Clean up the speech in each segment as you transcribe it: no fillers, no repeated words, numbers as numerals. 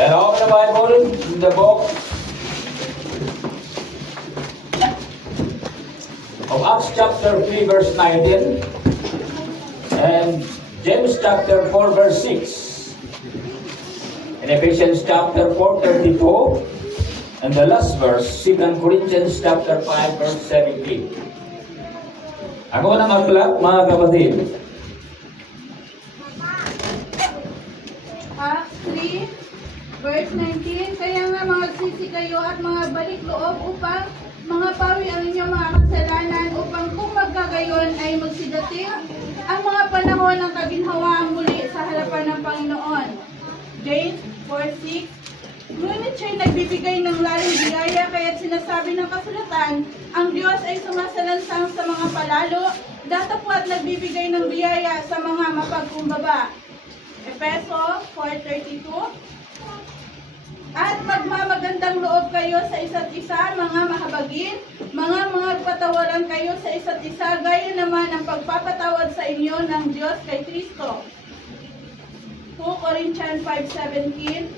And open the Bible in the book of Acts chapter 3 verse 19 and James chapter 4 verse 6 and Ephesians chapter 4 32 and the last verse 2 Corinthians chapter 5 verse 17. Ako ng aklat, mga kapatid. Acts 3 verse 19, kaya nga magsisi kayo at mga balik loob upang mga pawi ang inyong mga kasalanan upang kung magkagayon ay magsidating ang mga panahon ng kaginhawaan muli sa harapan ng Panginoon. James 4:6. Ngunit siya'y nagbibigay ng laring biyaya kaya't sinasabi ng kasulatan, ang Diyos ay sumasalansang sa mga palalo, datapwat nagbibigay ng biyaya sa mga mapagkumbaba. Efeso 4:32. At magmamagandang loob kayo sa isa't isa, mga mahabagin, mga patawaran kayo sa isa't isa, gaya naman ang pagpapatawad sa inyo ng Diyos kay Kristo. 2 Corinthians 5:17.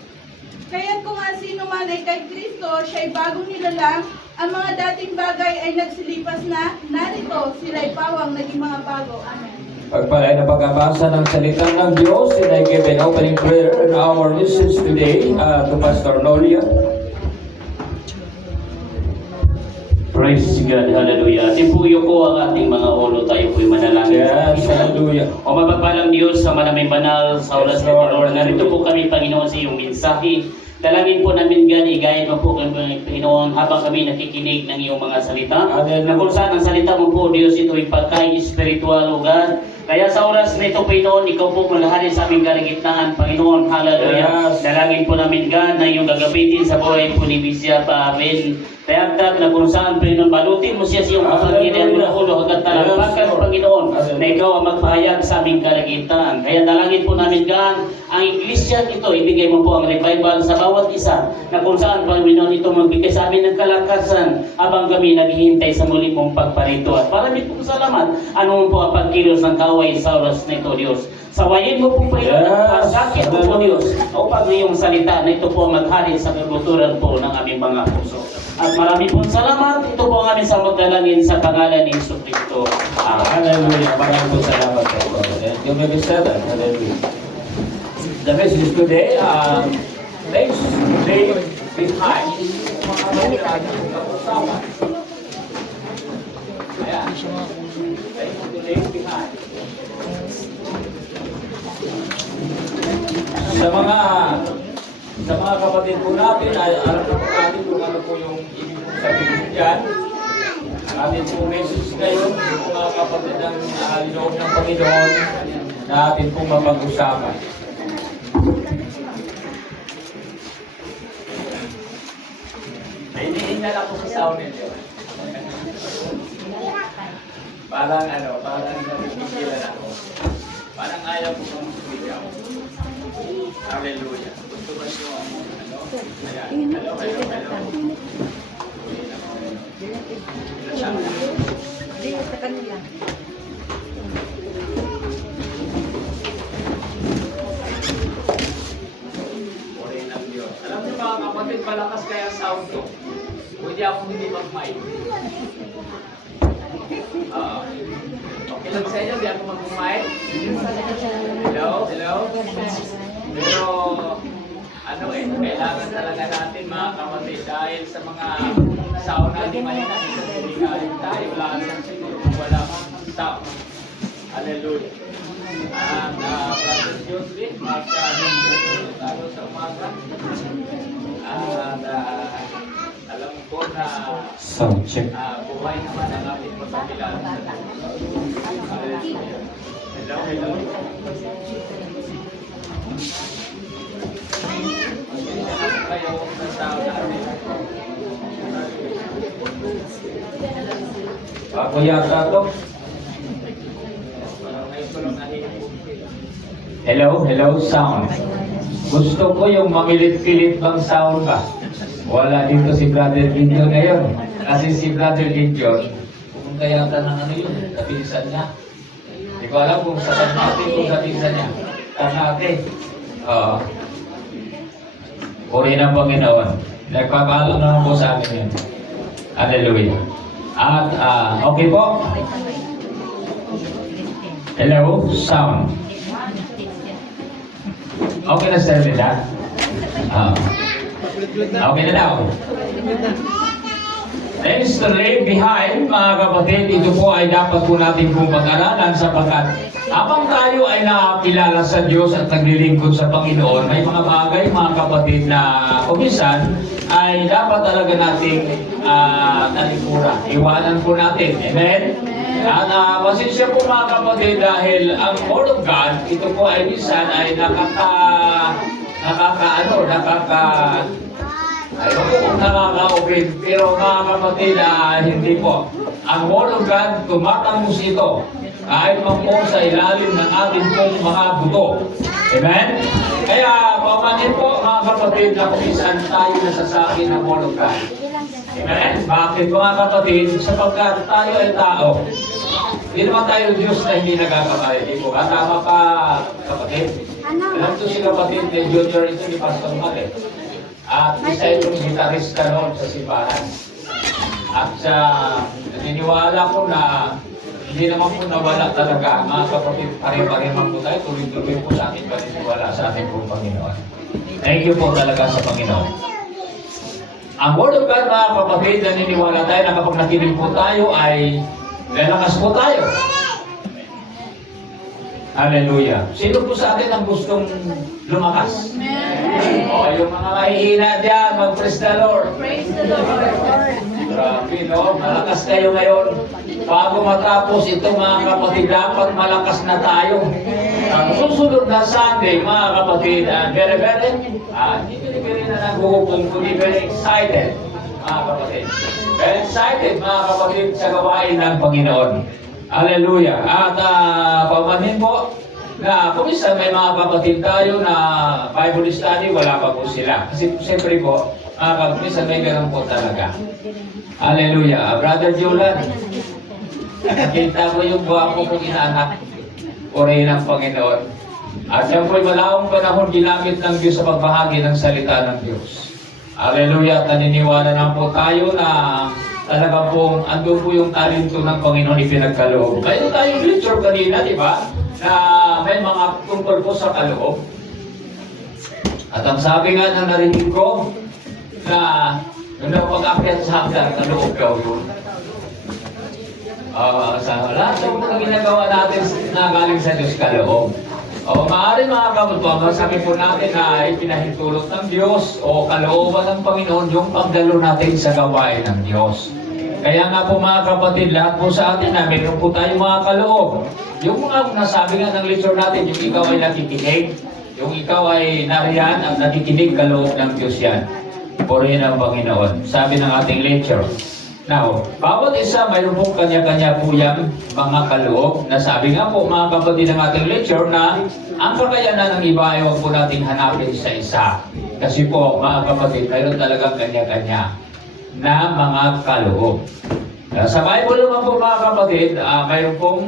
Kaya't kung sino man ay kay Kristo, siya'y bagong nilalang, ang mga dating bagay ay nagsilipas na, narito sila'y pawang naging mga bago. Amen. Pagpalay na pagkabasa ng salita ng Diyos, and I give an opening prayer in our message today to Pastor Nolia. Praise God, hallelujah. Tipuyo ko ang ating mga ulo, tayo po'y manalangin. Yes, hallelujah. O mapagpalang Diyos sa manaming banal sa oras na Lord. Narito po kami, Panginoon, sa iyong mensahe. Dalangin po namin, God, igayad mo po kami, Panginoon, habang kami nakikinig ng iyong mga salita. Hallelujah. Na kung saan ang salita mo po, Diyos, ito'y pagkain spiritual, O God. Kaya sa oras na ito, Panginoon, ikaw po malahari sa aming kalagitnaan, Panginoon, hallelujah. Yes. Dalangin po namin, God, na iyong gagabitin sa buhay po ni Bisya pa, amen. Kaya na kung saan, Panginoon, balutin mo siya sa iyong kapangyarihan mula ulo hanggang talampakan, Panginoon, na ikaw ang magpahayag sa aming kalagitnaan. Kaya dalangin po namin, God, ang iglesia ito, ibigay mo po ang revival sa bawat isa, na kung saan, Panginoon, ito magbigay sa amin ng kalakasan habang kami naghihintay sa muli mong pagparito. At maraming pong salamat, ano po ang pagkilos ng kaway sa oras na ito, Diyos. Sawayin mo po, Panginoon, ang sakit mo po, Diyos, upang iyong salita na ito po maghari sa kaguturan po ng aming mga puso. At marami pong salamat. Ito po ang aming samot-dalangin sa pangalan ni Jesucristo. Hallelujah. Maraming po salamat po. And you may be seated. Hallelujah. The message today, thanks today behind. Ayan. Thanks today behind. Sa mga kapatid po natin, alam na po natin kung ano po yung ibig po sabihin dyan. Atin po message ngayon, yung mga kapatid ng loob ng Panginoon na atin pong mapag-usapan. Nainihingal ako sa sound nito. Parang napipigilan ako. Parang ayaw ko kong sumigaw. Hallelujah. Gusto ba nyo ayan. Hello. Sa kanila. Puri ng Diyos. Alam niyo mga kapatid, malakas kaya sound ko. Pwede ako hindi mag-mic. Okay lang sa inyo, di ako mag-mic. Hello? Pero, kailangan talaga natin mga kapatid dahil sa mga sauna di Manila, hindi tayo, wala kang siguro kung wala kang sound. Hallelujah. At Brother Jocelyn, masyadong sa umaga. At alam ko na Sound check. buhay naman ang ating pagkakilaan sa Diyos. Hallelujah. Hello. Kayo sa tao natin. Ako yata to. Hello, sound. Gusto ko yung mangilit-kilit bang sound ba? Wala dito si Brother Gideon ngayon. Kasi si Brother Gideon, pumunta yata ng yun, kapinsan niya. Hindi ko alam kung sa pinsan niya. natin. Puri ng Panginoon. Nagpapaalam naman po sa amin yun. Hallelujah. At, okay po. Hello, sound. Okay na, Sir Lila? Okay na daw. Things to leave behind, mga kapatid, ito po ay dapat po natin pong pag-aralan sapagkat habang tayo ay nakakilala sa Diyos at naglilingkod sa Panginoon, may mga bagay, mga kapatid, na kumisan ay dapat talaga nating talikura. Iwanan po natin. Amen? At pasensya po mga kapatid dahil ang Word of God, ito po ay minsan ay ayun po kung nakaka-open, pero mga kapatid, hindi po. Ang Word of God, tumatangos ito, kahit man po sa ilalim ng ating pong mga buto. Amen? Kaya, pamanin po mga kapatid, na kung saan tayo nasasaki ng Word of God. Amen? Bakit mga kapatid? Sapagkat tayo ay tao. Hindi naman tayo Diyos na hindi nagkakamali. Di po ba? Tama pa, kapatid. Alam ito si kapatid ni Junior, ito ni Pastor Mate. At isa itong gitarista noon sa simbahan. At naniniwala ko na hindi naman po nawala talaga. Mga kapatid, pare-pare man po tayo. Tuloy-tuloy po sa ating paniniwala sa ating pong Panginoon. Thank you po talaga sa Panginoon. Ang Word of God, mga kapatid, naniniwala tayo na kapag nakinig po tayo ay lalakas po tayo. Hallelujah. Sino po sa atin ang gustong lumakas? Amen. O, yung mga mahihina dyan, mag-praise the Lord. Praise the Lord. Grabe, no? Malakas kayo ngayon. Bago matapos ito, mga kapatid, dapat malakas na tayo. Ang susunod na Sunday, mga kapatid, very na naguhupong, kundi very excited, mga kapatid. Very excited, mga kapatid, sa gawain ng Panginoon. Hallelujah. At pamanin po na kung minsan may mga kapatid tayo na Bible study, wala pa po sila. Kasi siyempre po, minsan may ganun po talaga. Hallelujah. Brother Jolan, nakita ko yung gwapo kong inaanak. Purihin ng Panginoon. At siyempre malawang panahon ginamit ng Diyos sa pagbahagi ng salita ng Diyos. Hallelujah. At naniniwala na po tayo na talaga pong andun po yung talento ng Panginoon ipinagkaloob. Mayroon tayong lecture kanina, di ba? Na may mga tungkol po sa kaloob. At ang sabi nga na narinig ko, na nung napag-akyat sa hagdan, kaloob daw yun. Sa lahat ng mga ginagawa natin na galing sa Diyos kaloob. Maaari mga kapatid, masabi po natin na ipinahintulot ng Diyos o kalooban ng Panginoon yung pagdalo natin sa gawain ng Diyos. Kaya nga po mga kapatid, lahat po sa atin na mayroon po tayong mga kaloob. Yung mga nasabi nga ng lecture natin, yung ikaw ay nakikinig, yung ikaw ay nariyan at nakikinig, kaloob ng Diyos yan. Purihin ang Panginoon. Sabi ng ating lecture. Now, bawat isa mayroon pong kanya-kanya po yung mga kaloob. Nasabi nga po mga kapatid ng ating lecture na ang kakayanan ng iba ay huwag po natin hanapin sa isa. Kasi po mga kapatid, mayroon talagang kanya-kanya na mga kaloob. Sa Bible naman po mga kapatid, mayroon pong,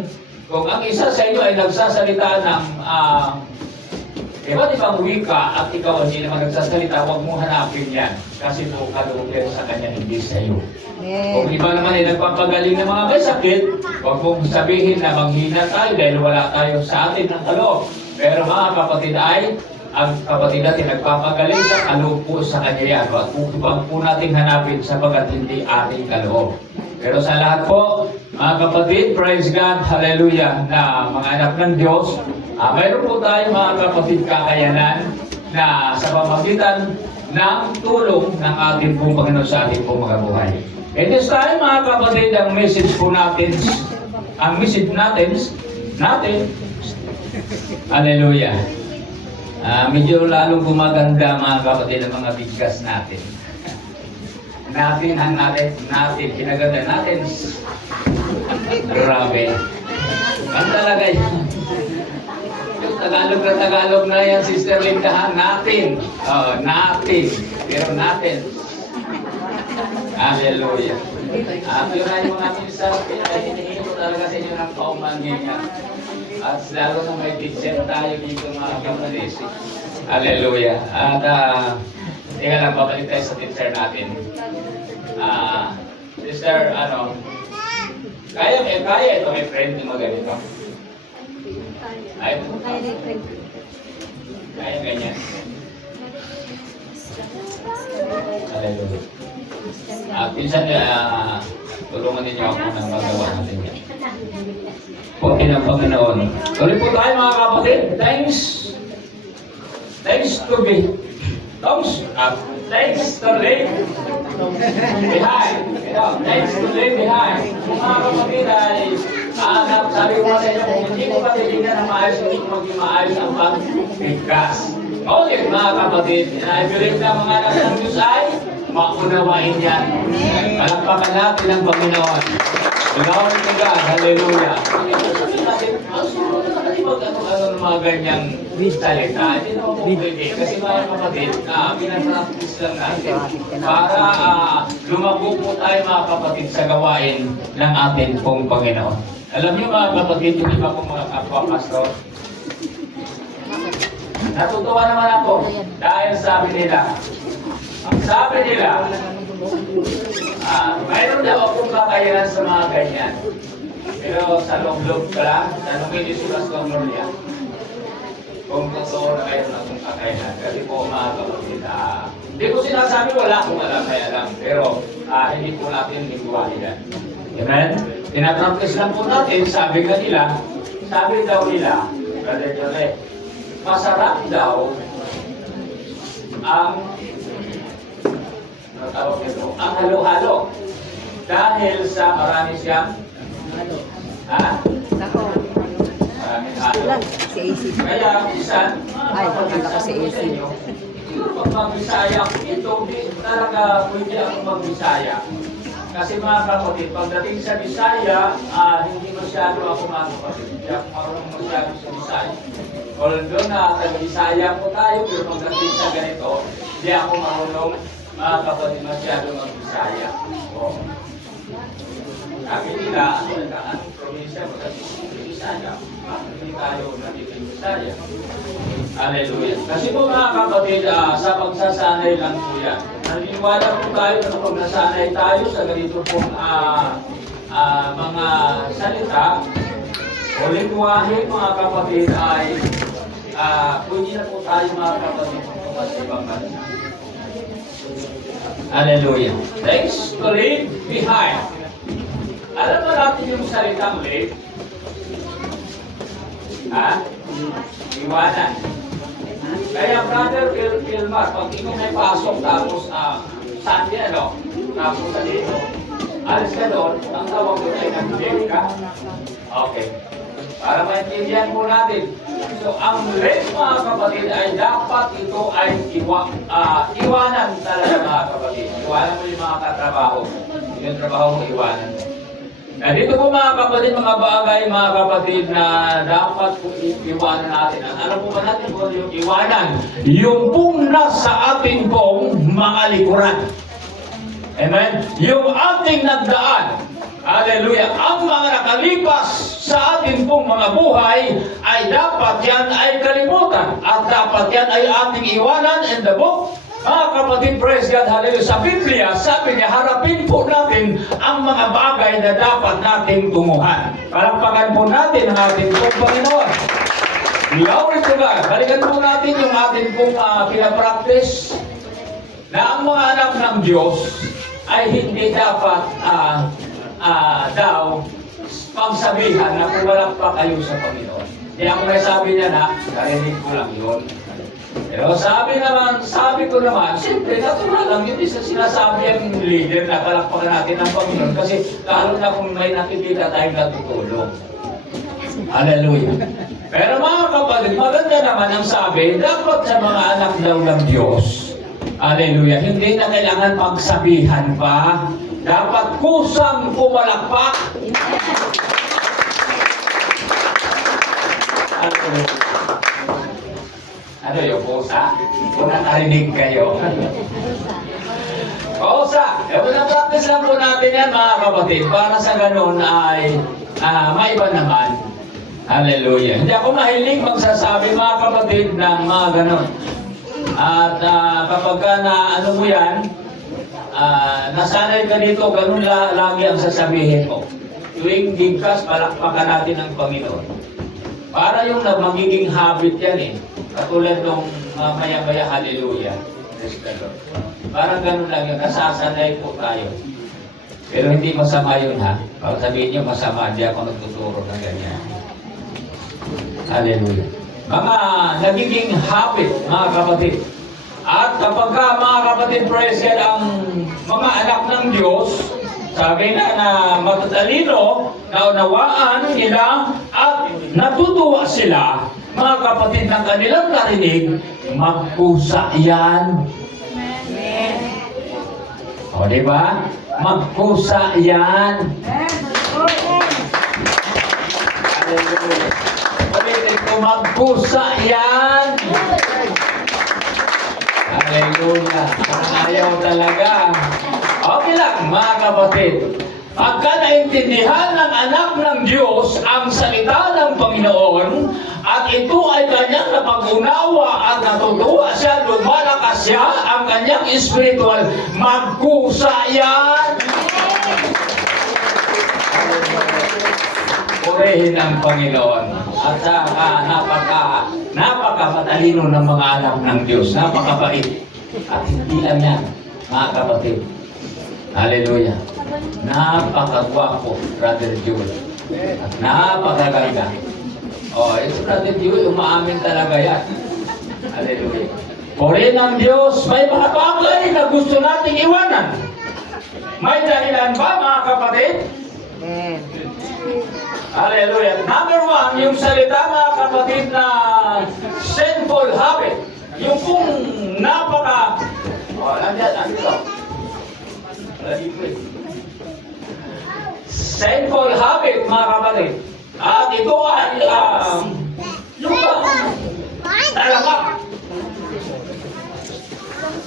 kung ang isa sa inyo ay nagsasalita ng iba't ibang wika at ikaw hindi naman nagsasalita, huwag mo hanapin yan. Kasi po kaloob yan sa kanya, hindi sa iyo. Kung iba naman ay nagpapagaling ng mga may sakit, huwag mong sabihin na manghina tayo dahil wala tayo sa atin ng kaloob. Pero mga kapatid ay, ang kapatid natin nagpapagaling sa kaloob po sa kanya yan. At huwag po natin hanapin sapagkat hindi ating kaloob. Pero sa lahat po, mga kapatid, praise God, hallelujah, na mga anak ng Diyos, mayroon po tayo mga kapatid kakayanan na sa pamagitan ng tulong ng ating pong Panginoon sa ating pong mga buhay. At this time mga kapatid, ang message po natin, hallelujah. Medyo lalong gumaganda mga kapatid ang mga bigkas natin. Natin, pinaganda natin. Grabe. Ang talaga yun. Yung Tagalog na Tagalog na yan, Sister Linda, natin. Natin. Pero natin. Hallelujah. Yun ay mga natin sa pinahinihin ko talaga sa inyo ng paumanhin niya. At lalo na may teacher tayo dito mga kapatid. Hallelujah. At teka lang, babalik tayo sa teacher natin. Sister, kaya ito, may friend mo ganito. Ay, kaya ganyan. Hallelujah. Pinsan, tulungan ninyo ako ng magawa natin yan. Pagki ng Panginoon. Tuloy po tayo mga kapatid. Thanks to be. Thanks to live behind. Thanks to live behind. Mga kapatid ay sabi ko sa inyo, kung hindi ko patitignan ng maayos, hindi ko maging maayos ang pagbigkas. Ngunit mga kapatid, I believe na mga anak ng Diyos ay maunawain yan. Palakpakan natin ang Panginoon. Glory to God. Hallelujah. Sabihin natin, sumunod na kasi ano ng mga ganyang salita. Hindi naman po pwede. Kasi mga kapatid, pinapractice lang natin para lumago po tayo mga kapatid sa gawain ng ating pong Panginoon. Alam niyo mga kapatid, hindi ba po mga kapwa-pastor? Natutuwa naman ako dahil sabi nila, mayroon daw akong kakayanan sa mga ganyan. Pero sa loob-loob ka lang, tanongin niyo si Pastor Noria kung totoo na mayroon akong kakayanan. Kasi po mga kapatid, hindi ko sinasabi wala akong alam, may alam. Pero hindi po natin higuwain yan. Amen? Tinapractice lang po natin, sabi daw nila, Brother Jose, masarap daw ang ang halo-halo dahil sa marami siyang maraming halo. Si AC. Kaya minsan, Ay, akala ko si AC. pag mag-Bisaya, ito talaga pwede akong mag-Bisaya. Kasi mga kapatid, pagdating sa Bisaya, hindi masyado ako mga kapatid. Hindi ako marunong masyado sa Bisaya. Although na taga-Bisaya po tayo, pero pagdating sa ganito, hindi ako marunong mga kapatid masyado mag-Bisaya. Sabi nila, anong probinsya mo sa Bisaya? Hindi tayo nagiging Bisaya. Hallelujah. Kasi po mga kapatid, sa pagsasanay lang po yan. Naniniwala po tayo na kapag nasanay tayo sa ganito pong mga salita o lingwahe mga kapatid ay pwede na po tayo mga kapatid sa ibang bansa. Hallelujah. Thanks to leave behind. Alam mo natin yung salitang leave? Iwanan. Kaya Brother Wilmar, pag ikaw may pasok tapos saan yan, tapos sa dito, alis ka doon, ang tawag ko ay nag-leave ka. Okay. Para maintindihan po natin. So, ang leave mga kapatid ay dapat ito ay iwanan talaga mga kapatid. Iwanan mo yung mga katrabaho. Yung trabaho mo, iwanan mo. Dito po mga kapatid, mga bagay mga kapatid na dapat po iwanan natin. Ano po ba natin po yung iwanan? Yung pong nasa ating pong mga likuran. Amen? Yung ating nagdaan. Hallelujah. Ang mga nakalipas sa ating pong mga buhay ay dapat yan ay kalimutan. At dapat yan ay ating iwanan in the book. Mga kapatid, praise God, hallelujah. Sa Biblia, sabi niya, harapin po natin ang mga bagay na dapat nating tunguhan. Palakpakan po natin ang ating pong Panginoon. Glory to God. Balikan po natin yung ating pong pinapractice na ang mga anak ng Diyos ay hindi dapat daw pagsabihan na pumalakpak kayo sa Panginoon. Kaya ang may sabi niya na, narinig ko lang yun. Pero sabi ko naman, siyempre, natural lang yun. Isa sinasabi ang leader na palakpakan natin ng Panginoon kasi lalo na kung may nakikita tayong natutulong. Hallelujah. Pero mga kapatid, maganda naman ang sabi, dapat sa mga anak daw ng Diyos. Hallelujah. Hindi na kailangan pagsabihan pa. Dapat kusang pumalakpak. Ano yung pusa? Kung nakarinig kayo. Pusa! Practice lang po natin yan mga kapatid. Para sa ganun ay maiba naman. Hallelujah. Hindi ako mahilig magsasabi mga kapatid ng mga ganon. At kapag ka na ano mo yan, nasanay ka dito, ganun lagi ang sasabihin mo. Tuwing bigkas, palakpakan natin ang Panginoon. Para yung magiging habit yan eh. Katulad nung maya-maya, hallelujah. Praise the Lord. Parang ganun lang yun, nasasanay po tayo. Pero hindi masama yun ha. Pag sabihin nyo masama, hindi ako nagtuturo ng ganyan. Hallelujah. Mga nagiging habit, mga kapatid. At kapag ka, mga kapatid, praise God, ang mga anak ng Diyos, sabi na matatalino, naunawaan nila at natutuwa sila, mga kapatid ng kanilang narinig, magkusa yan. O, diba? Magkusa yan. Hallelujah. Ulitin ko, magkusa yan. Hallelujah. Ayaw talaga. Okay lang, mga kapatid. Pagka naintindihan ng anak ng Diyos ang salita ng Panginoon at ito ay kanyang napag-unawa at natutuwa siya, lumalakas siya ang kanyang spiritual, magkusa yan. Purihin ang Panginoon. At saka napaka-matalino ng mga anak ng Diyos. Napakabait. At hindi lang yan, mga kapatid. Hallelujah. Napakagwapo, Brother Jewel. At napakaganda. Ito Brother Jewel, umaamin talaga yan. Hallelujah. Purihin ang Diyos. May mga bagay na gusto nating iwanan. May dahilan ba, mga kapatid? Hallelujah. Number one, yung salita, mga kapatid, na sinful habit. Yung kung napaka... andito. Sinful habit, mga kapatid. At ito ay talamak.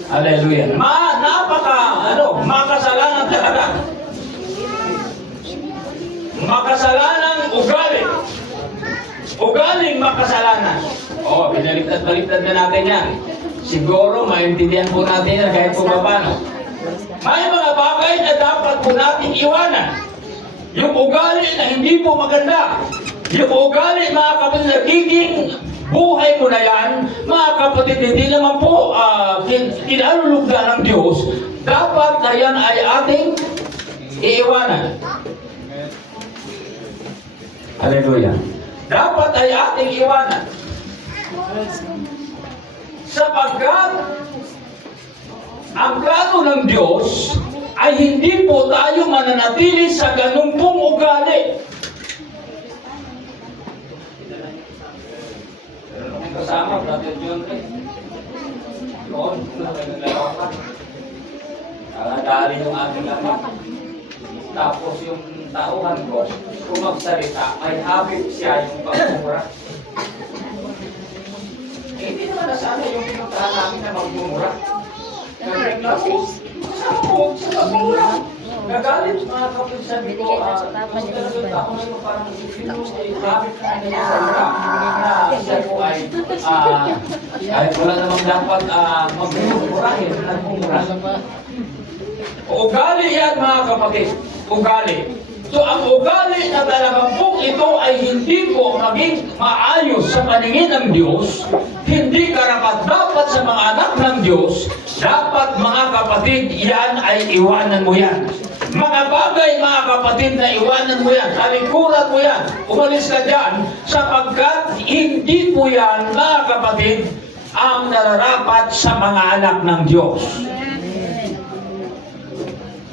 Hallelujah. Makasalanan talaga. Makasalanang ugali. Ugaling makasalanan. Baliktad na natin yan. Siguro, maintindihan po natin yan kahit kung paano. May mga bagay na dapat po natin iwanan. Yung ugali na hindi po maganda. Yung ugali, mga kapatid, nagiging buhay mo na yan, mga kapatid, hindi naman po kinalulugda ng Diyos. Dapat na yan ay ating iiwanan. Hallelujah. Dapat ay ating iwanan. Sapagkat ang plano ng Diyos ay hindi po tayo mananatili sa ganung pong ugali. Kasama, Brother John Ray. Doon, naglalawakan. Nakadali yung ating laman. Tapos yung tauhan ko, kung magsalita, may habit siya yung pagmumura. Hindi naman nasana yung pinuntahan namin na magmumura. Sa pagmumura. Nagalit mga kapatid, sabi ko, talagang ako na yung parang habit na nila na siya po ay wala namang dapat magmumurahin. Ugali yan, mga kapatid. Ugali. So ang ugali na talagang po ito ay hindi po maging maayos sa paningin ng Diyos, hindi karapat-dapat sa mga anak ng Diyos, dapat mga kapatid, yan ay iwanan mo yan. Mga bagay, mga kapatid, na iwanan mo yan, talikuran mo yan, umalis ka dyan, sapagkat hindi po yan, mga kapatid, ang nararapat sa mga anak ng Diyos.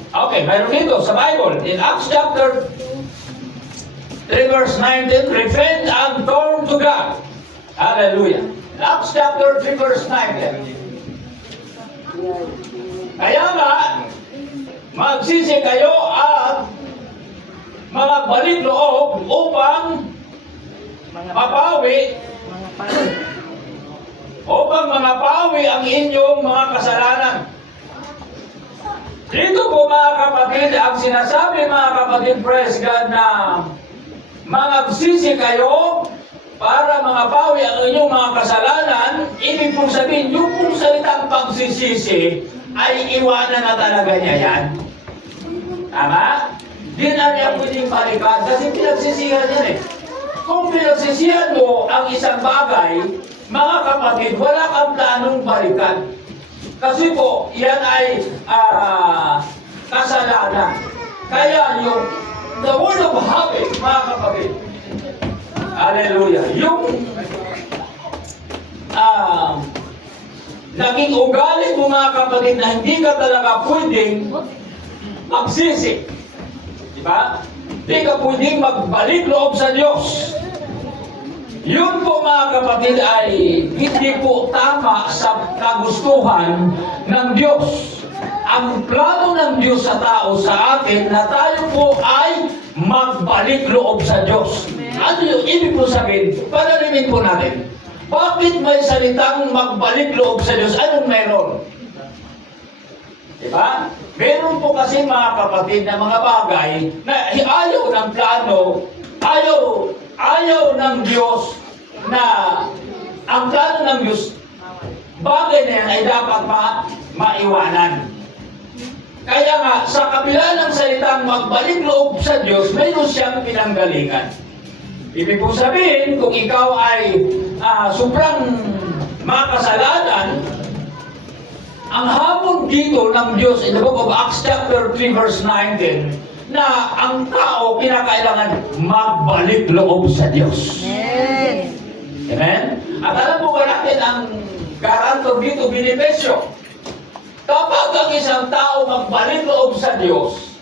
Okay, mayroon dito sa Bible, in Acts chapter 3 verse 19, repent and turn to God. Hallelujah. In Acts chapter 3 verse 19. Kaya nga, magsisi kayo at mga balik loob upang mapawi ang inyong mga kasalanan. Dito po mga kapatid, ang sinasabi mga kapatid, praise God, na Magsisi kayo para mapawi ang inyong mga kasalanan. Ibig pong sabihin, yung pong salitang pagsisisi ay iwanan na talaga niya yan. Tama? Di na niya pwedeng balikan kasi pinagsisihan yan eh. Kung pinagsisihan mo ang isang bagay, mga kapatid, wala kang planong balikan. Kasi po, yan ay kasalanan. Kaya yung the word of habit, mga kapatid, hallelujah, yung naging ugali mo, mga kapatid, na hindi ka talaga pwedeng magsisi. Diba? Hindi ka pwedeng magbalik loob sa Diyos. Yun po, mga kapatid, ay hindi po tama sa kagustuhan ng Diyos. Ang plano ng Diyos sa tao, sa atin, na tayo po ay magbalik loob sa Diyos. Ano yung ibig po sabihin? Palalimin po natin. Bakit may salitang magbalik loob sa Diyos? Anong meron? Diba? Meron po kasi, mga kapatid, na mga bagay na ayaw ng plano, ayaw ng Diyos, na ang plano ng Diyos, bagay na yan ay dapat maiwanan. Kaya nga, sa kabila ng salitang magbalik loob sa Diyos, mayroon siyang pinanggalingan. Ibig po sabihin, kung ikaw ay sobrang makasalanan, ang hamon dito ng Diyos in the book of Acts chapter 3 verse 19, na ang tao kinakailangan magbalik loob sa Diyos. Amen. Amen? At alam mo ba natin ang garantor dito, benepisyo? Kapag ang isang tao magbalik loob sa Diyos,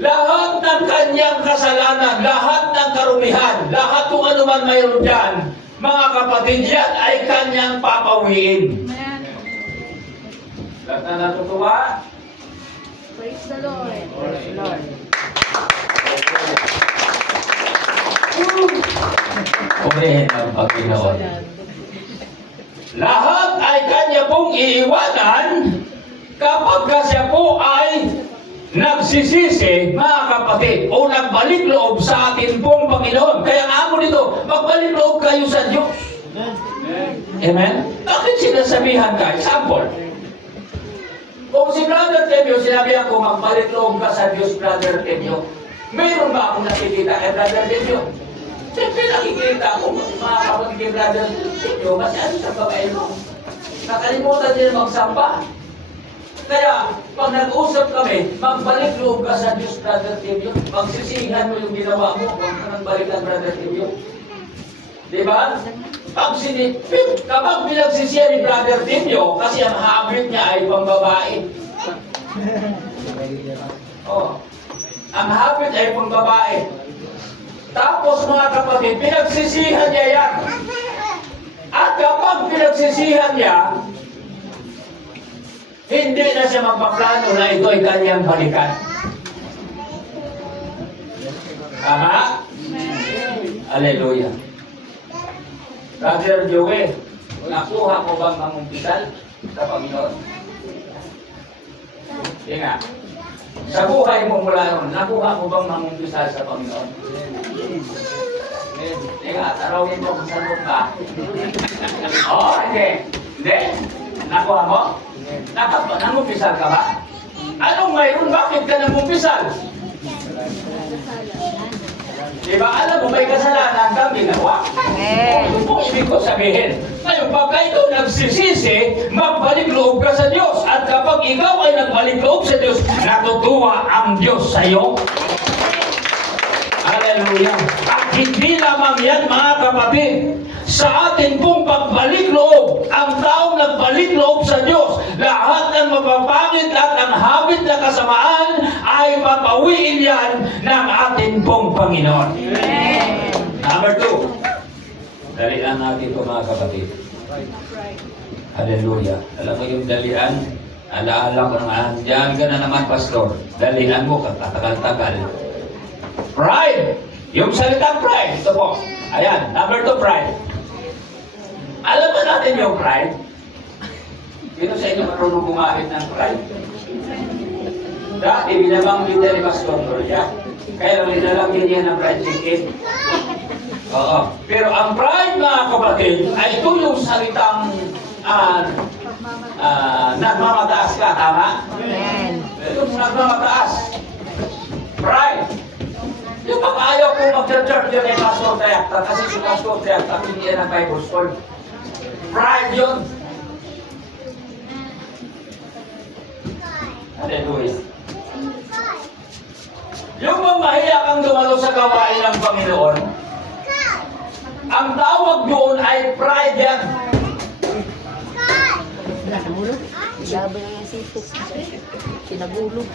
lahat ng kanyang kasalanan, lahat ng karumihan, lahat kung ano man mayroon dyan, mga kapatid, yan ay kanyang papawiin. Amen. Lahat na natutuwa? Praise the Lord. Praise the Lord. Purihin ang Panginoon. Lahat ay kanya pong iiwanan kapag siya po ay nagsisisi, mga kapatid, o nagbalik loob sa atin pong Panginoon. Kaya nga mo dito, magbalik loob kayo sa Diyos. Amen? Bakit sinasabihan ka? Example. Kung si Brother Temyo, sinabi ako, magbalik loob ka sa Diyos, Brother Temyo. Mayroon ba akong nakikita kay Brother Temyo? Siyempre nakikita ko, mga kapatid kay Brother Temyo, kasi ano sa babae mo? Nakalimutan niya magsamba. Kaya, pag nag-usap kami, magbalik loob ka sa Diyos, Brother Temyo. Pagsisihan mo yung ginawa mo, huwag ka nang balikan, Brother Temyo. Diba? Kapag pinagsisihan ni Brother Temyo, kasi ang habit niya ay pambabae. Oh, ang habit ay pambabae. Tapos, mga kapatid, pinagsisihan niya yan. At kapag pinagsisihan niya, hindi na siya magpaplano na ito ay kanyang balikan. Tama? Hallelujah. Brother Joey, nakuha ko bang mangumpisal sa Panginoon? Sige nga. Sa buhay mo mula noon, nakuha ko bang mangumpisal sa Panginoon? Sige nga, tarawin mo kung saan ka. Oo, hindi. Hindi? Nakuha mo? Nangumpisal ka ba? Anong mayroon? Bakit ka nangumpisal? Diba? Alam mo, may kasalanan kang ginawa. Ano po ibig ko sabihin? Ngayon, pagka ikaw nagsisisi, magbalik loob ka sa Diyos. At kapag ikaw ay nagbalik loob sa Diyos, natutuwa ang Diyos sa iyo. Hallelujah. At hindi lamang yan, mga kapatid. Sa atin pong pagbalik loob, ang taong nagbalik loob sa Diyos, lahat ng mapapangit at ang habit na kasamaan ay papawiin yan ng atin pong Panginoon. Amen. Number 2. Dalian natin ito, mga kapatid. Hallelujah. Alam mo yung dalian? Alaala ko naman. Diyan ka na naman, Pastor. Dalian mo, katagal-tagal. Pride. Yung salitang pride. Ito po. Ayan. Number 2, pride. Alam ba natin yung pride? Sino sa inyo marunong gumamit ng pride? Dati, binabanggit na ni Pastor Gloria. Kaya nilalagyan niya ng fried chicken. Oo. Pero ang pride, mga kapatid, ay ito yung salitang nagmamataas ka, tama? Amen. Ito nagmamataas. Pride. Yung pag ayaw ko mag-church yun ay Pastor Tayakta kasi si Pastor Tayakta hindi yan ang Bible School. Pride yun. Hallelujah. Yung mahiya kang dumalo sa gawain ng Panginoon, ang tawag doon ay pride yan. Nahulog. Laban na yung sito. Sinagulog.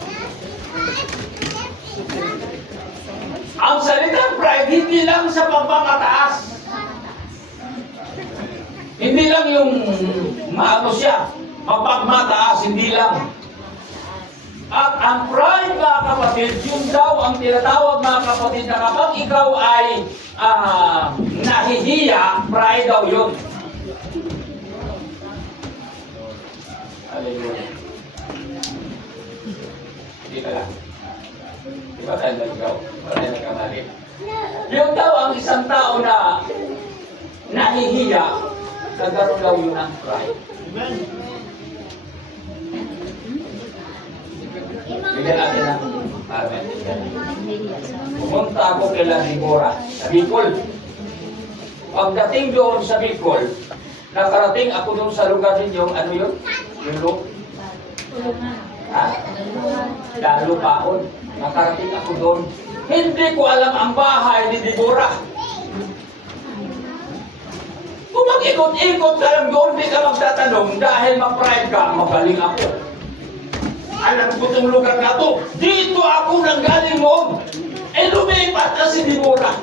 Ang salitang pride, hindi lang sa pagmamataas. Hindi lang yung maano siya, mapagmataas, hindi lang. At ang pride, mga kapatid, yung daw ang tinatawag, mga kapatid, na kapag ikaw ay nahihiya, pride daw yun. Hallelujah. Hindi ka lang. Di ba tayo naligaw? Wala na nagkamali. Yung daw ang isang tao na nahihiya, nagkaroon daw yun ng pride. Bigyan natin ng amen. Pumunta ako kila Deborah sa Bicol. Pagdating doon sa Bicol, nakarating ako doon sa lugar ninyo, ano yun? Yung ha? Dalupaon. Nakarating ako doon. Hindi ko alam ang bahay ni Deborah. Kung mag-ikot-ikot ka lang doon, di ka magtatanong dahil mag-pride ka, magaling ako. Alam ko itong lugar na to. Dito ako nanggaling mo. Eh, lumipat na si Deborah.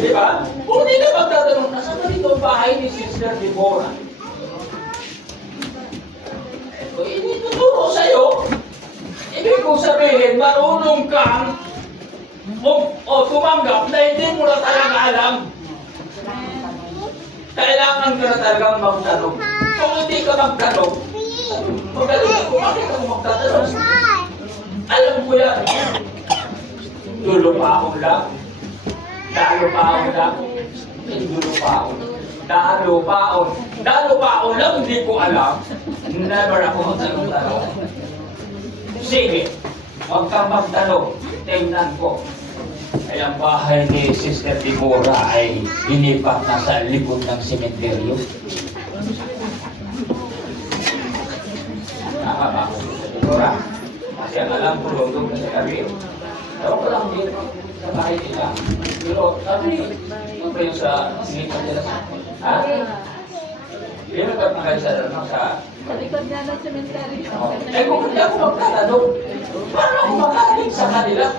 Di ba? Kung di ka magtatanong, nasaan na dito ang bahay ni Sister Deborah? Ito, inituturo sa'yo. Ibig kong sabihin, marunong kang tumanggap na hindi mo na talaga alam. Kailangan ka na talagang magtanong. Kung hindi ka magtanong, magaling ako, bakit ako magtatanong? Alam ko yan. Dulupaon lang. Dalupaon lang. Dulupaon. Dalupaon lang, hindi ko alam. Never ako magtanong-tanong. Sige, huwag kang magtanong. Tingnan ko. Ay ang bahay ni Sister Deborah ay inipat na sa likod ng sementeryo. Nakaba ko sa Deborah. Kasi ang alam ko doon sa Karir. Tawag ko lang din sa bahay nila. Pero sabi, ito ba yung sa sinipan nila sa... Ha? Hindi na kapagay sa... Sa likod nga ng cemetery. Eh kung hindi ako magtatanong, paano ako makaling sa kanila?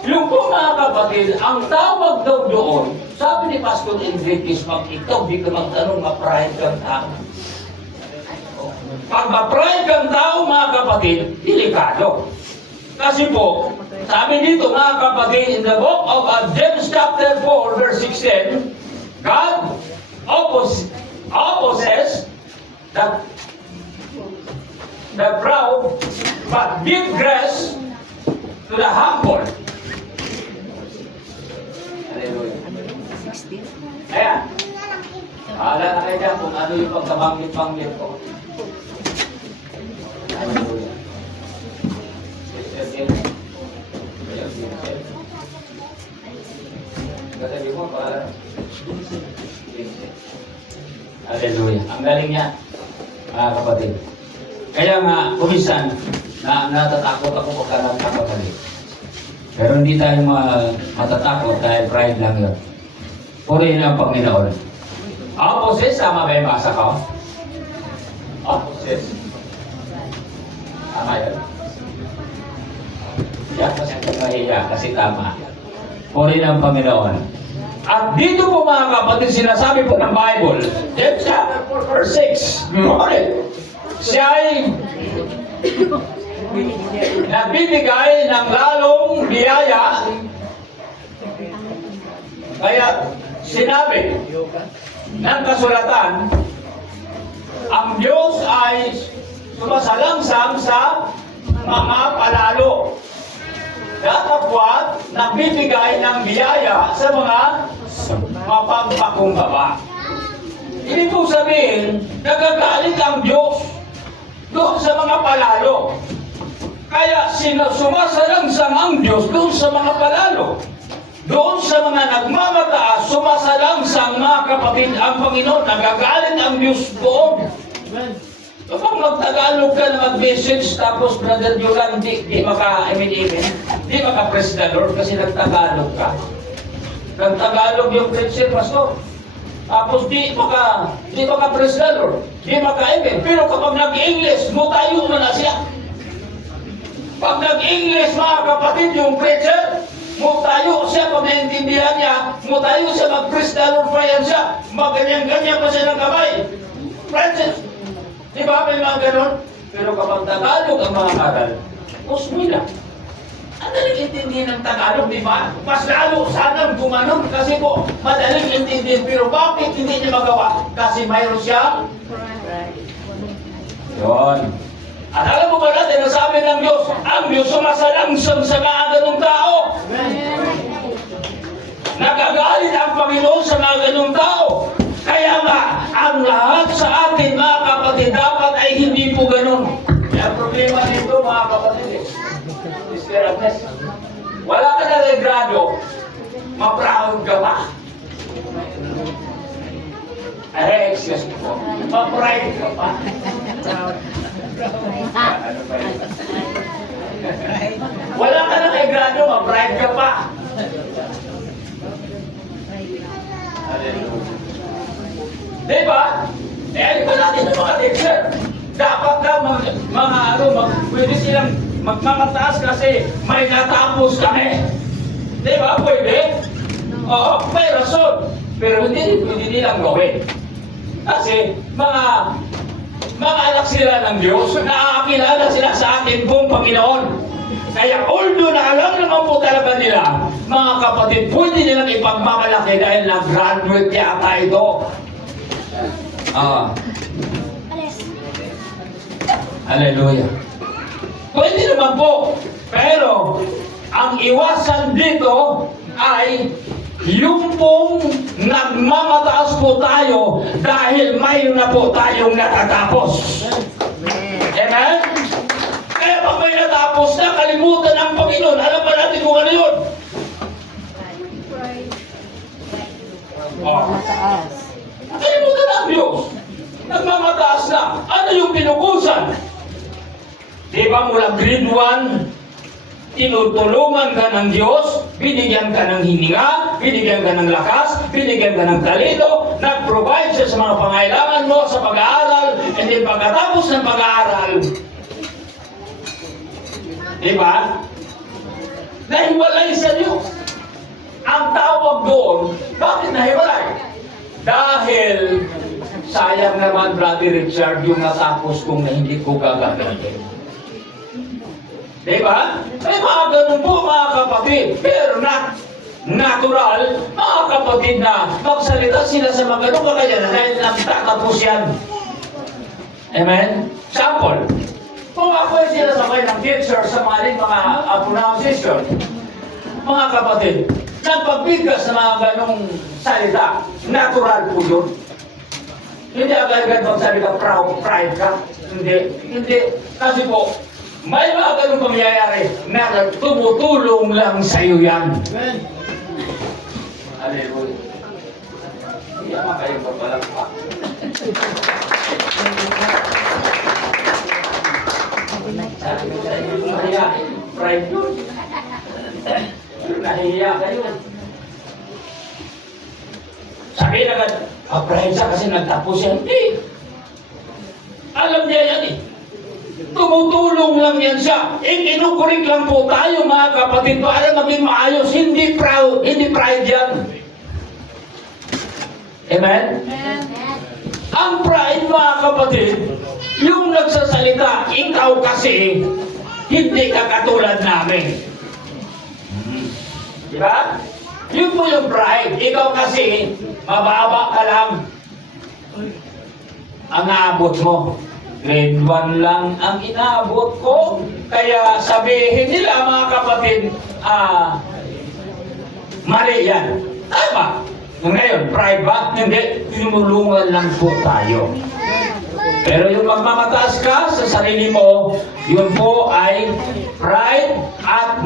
Yung po mga kapatid, ang tawag daw doon, sabi ni Pastor Enriquez, pag ikaw di ka magtanong, ma-pride kang tao. Pag ma-pride kang tao, mga kapatid, delikado. Kasi po, sabi dito mga kapatid, in the book of James chapter 4, verse 16, God opposes the proud, but give grace to the humble. Hallelujah. 16. Ayan. Bahala na kayo dyan kung ano yung pagkabanggit-banggit ko. Hallelujah. Hallelujah. Ang galing niya, mga kapatid. Kaya nga, kumisan, natatakot ako pagka nagkakamali. Pero hindi tayo matatakot dahil pride lang yun. Purihin ang Panginoon. Opposite, sama ba yung basa ko? Opposite. Tama yun. Yan kasi ang kahiya kasi tama. Purihin ang Panginoon. At dito po mga kapatid, sinasabi po ng Bible, James chapter 4 verse 6, siya ay nagbibigay ng lalong biyaya. Kaya sinabi ng kasulatan, ang Diyos ay sumasalangsang sa mga palalo. Datapwat nagbibigay ng biyaya sa mga mapagpakumbaba. Ibig po sabihin, nagagalit ang Diyos doon sa mga palalo. Kaya sumasalangsang ang Diyos doon sa mga palalo. Doon sa mga nagmamataas, sumasalangsang mga kapatid ang Panginoon. Nagagalit ang Diyos doon. Kapag magtagalog ka na mag-message, tapos Brother Yolan, di maka-praise the Lord kasi nagtagalog ka. Nagtagalog yung preacher, pastor. Tapos di maka-praise the Lord. Di maka-amen. Pero kapag nag-English, mutayo mo na siya. Pag nag-English, mga kapatid, yung preacher, mutayo siya. Pag naintindihan niya, mutayo siya, mag-praise the Lord, prayan siya. Maganyan-ganyan pa siya ng kamay. Preacher. Di ba may mga ganon? Pero kapag Tagalog ang mga aral, usmila. Ang daling intindihin ng Tagalog, di ba? Mas lalo sanang gumanon kasi po madaling intindihin. Pero bakit hindi niya magawa? Kasi mayroon siyang yun. At alam mo ba natin, nasabi ng Diyos, ang Diyos sumasalangsam sa mga ganong tao. Nagagalit ang Panginoon sa mga ganong tao. Kaya nga, ang lahat sa atin, mga kapatid, dapat ay hindi po ganun. Ang problema dito, mga kapatid, Mr. Agnes, wala ka na regrado, ma-proud ka pa. Ay, excuse me po. Ma-pride ka pa. Ano ba yun? Wala ka na regrado, ma-pride ka pa. Hallelujah. Diba? Eh, ba natin ang mga teacher? Dapat na pwede silang magmamataas kasi may natapos kami. Diba? Pwede? Oo, may rason. Pero hindi nilang gawin. Kasi mga anak sila ng Diyos, nakakilala sila sa atin pong Panginoon. Kaya although na alam naman po talaga nila, mga kapatid, pwede nilang ipagmamalaki dahil nag-graduate yata ito. Hallelujah. Pwede naman po. Pero, ang iwasan dito ay yung pong nagmamataas po tayo dahil mayroon na po tayong natatapos. Amen? Kaya pag may natapos na, kalimutan ang Panginoon. Alam ba natin kung ano yun? Mataas. Kalimutan ang Diyos. Nagmamataas na. Ano yung pinukusan? Di ba mula grade 1, tinutulungan ka ng Diyos, binigyan ka ng hininga, binigyan ka ng lakas, binigyan ka ng talento, nag-provide siya sa mga pangailangan mo sa pag-aaral, and then pagkatapos ng pag-aaral, di ba? Nahiwalay sa Diyos. Ang tawag doon, bakit nahiwalay? Dahil sayang naman, Brother Richard, yung natapos kong na hindi ko gagamitin. Diba? May mga ganun po, mga kapatid. Pero natural, mga kapatid na magsalita sila sa mga ganun kakayanan dahil nagtatapos yan. Amen? Sample. Kung ako ay sinasabay ng teacher sa mga pronunciation, mga kapatid, nagpagbigas sa mga ganong salita, natural po yun. Hindi agad-agad magsalita, pride ka. Hindi. Kasi po, may mga ganong pangyayari na tumutulong lang sa iyo yan. Amen. Hallelujah. Hindi naman kayo papalakpak. Sabi ko sa inyo, mahihain. Pride yun. Nahihiya kayo. Sabihin agad, pride siya kasi nagtapos yan. Hindi. Alam niya yan eh. Tumutulong lang yan siya. Ikinukurik lang po tayo, mga kapatid, para maging maayos. Hindi pride yan. Amen? Amen. Ang pride, mga kapatid, yung nagsasalita, ikaw kasi, hindi ka katulad namin. Diba? Yun po yung pride. Ikaw kasi, mababa ka lang. Ang aabot mo. Grade 1 lang ang inaabot ko. Kaya sabihin nila mga kapatid, mali yan. Tama. Ngayon, private, hindi. Tinulungan lang po tayo. Pero yung magmamataas ka sa sarili mo, yun po ay pride at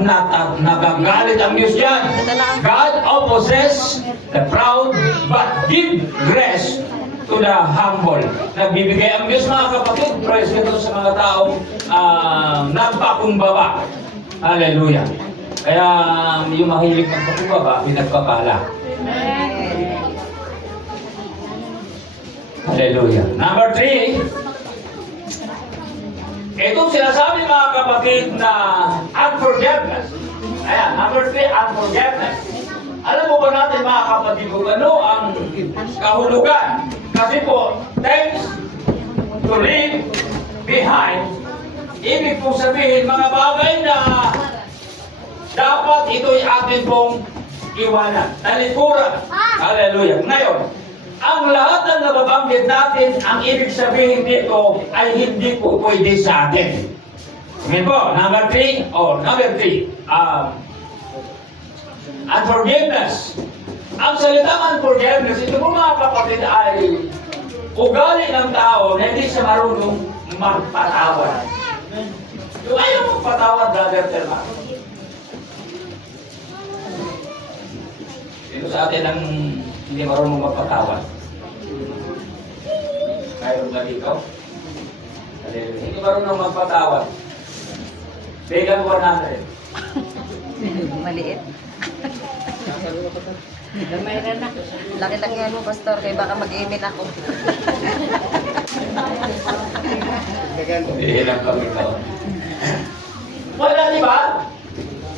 nagagalit ang Diyos dyan. God opposes the proud but give grace to the humble. Nagbibigay ang Diyos mga kapatid, praise God sa mga taong nagpakumbaba. Hallelujah. Kaya yung mahilig magpakumbaba, pinagpapala. Hallelujah. Number 3, itong sinasabi mga kapatid na unforgiveness. Ayan, number 3, unforgiveness. Alam mo ba natin mga kapatid kung ano ang kahulugan? Kasi po, things to leave behind, ibig pong sabihin mga bagay na dapat ito'y atin pong iwanan. Talikuran. Hallelujah. Ngayon, ang lahat ng nababanggit natin, ang ibig sabihin dito ay hindi po pwede sa atin. Amen po. Number 3, unforgiveness. Ang salitang unforgiveness, ito po mga kapatid ay ugali ng tao na hindi siya marunong magpatawad. Yung ayaw magpatawad, brother Terma. Ito sa atin ang hindi marunong magpatawad. Mayroon ba dito? Hindi marunong magpatawad. Vegan 100. Maliit. Laki-laki yan mo, Pastor, kaya baka mag-imin ako. Ilang kami ko. Wala, di ba?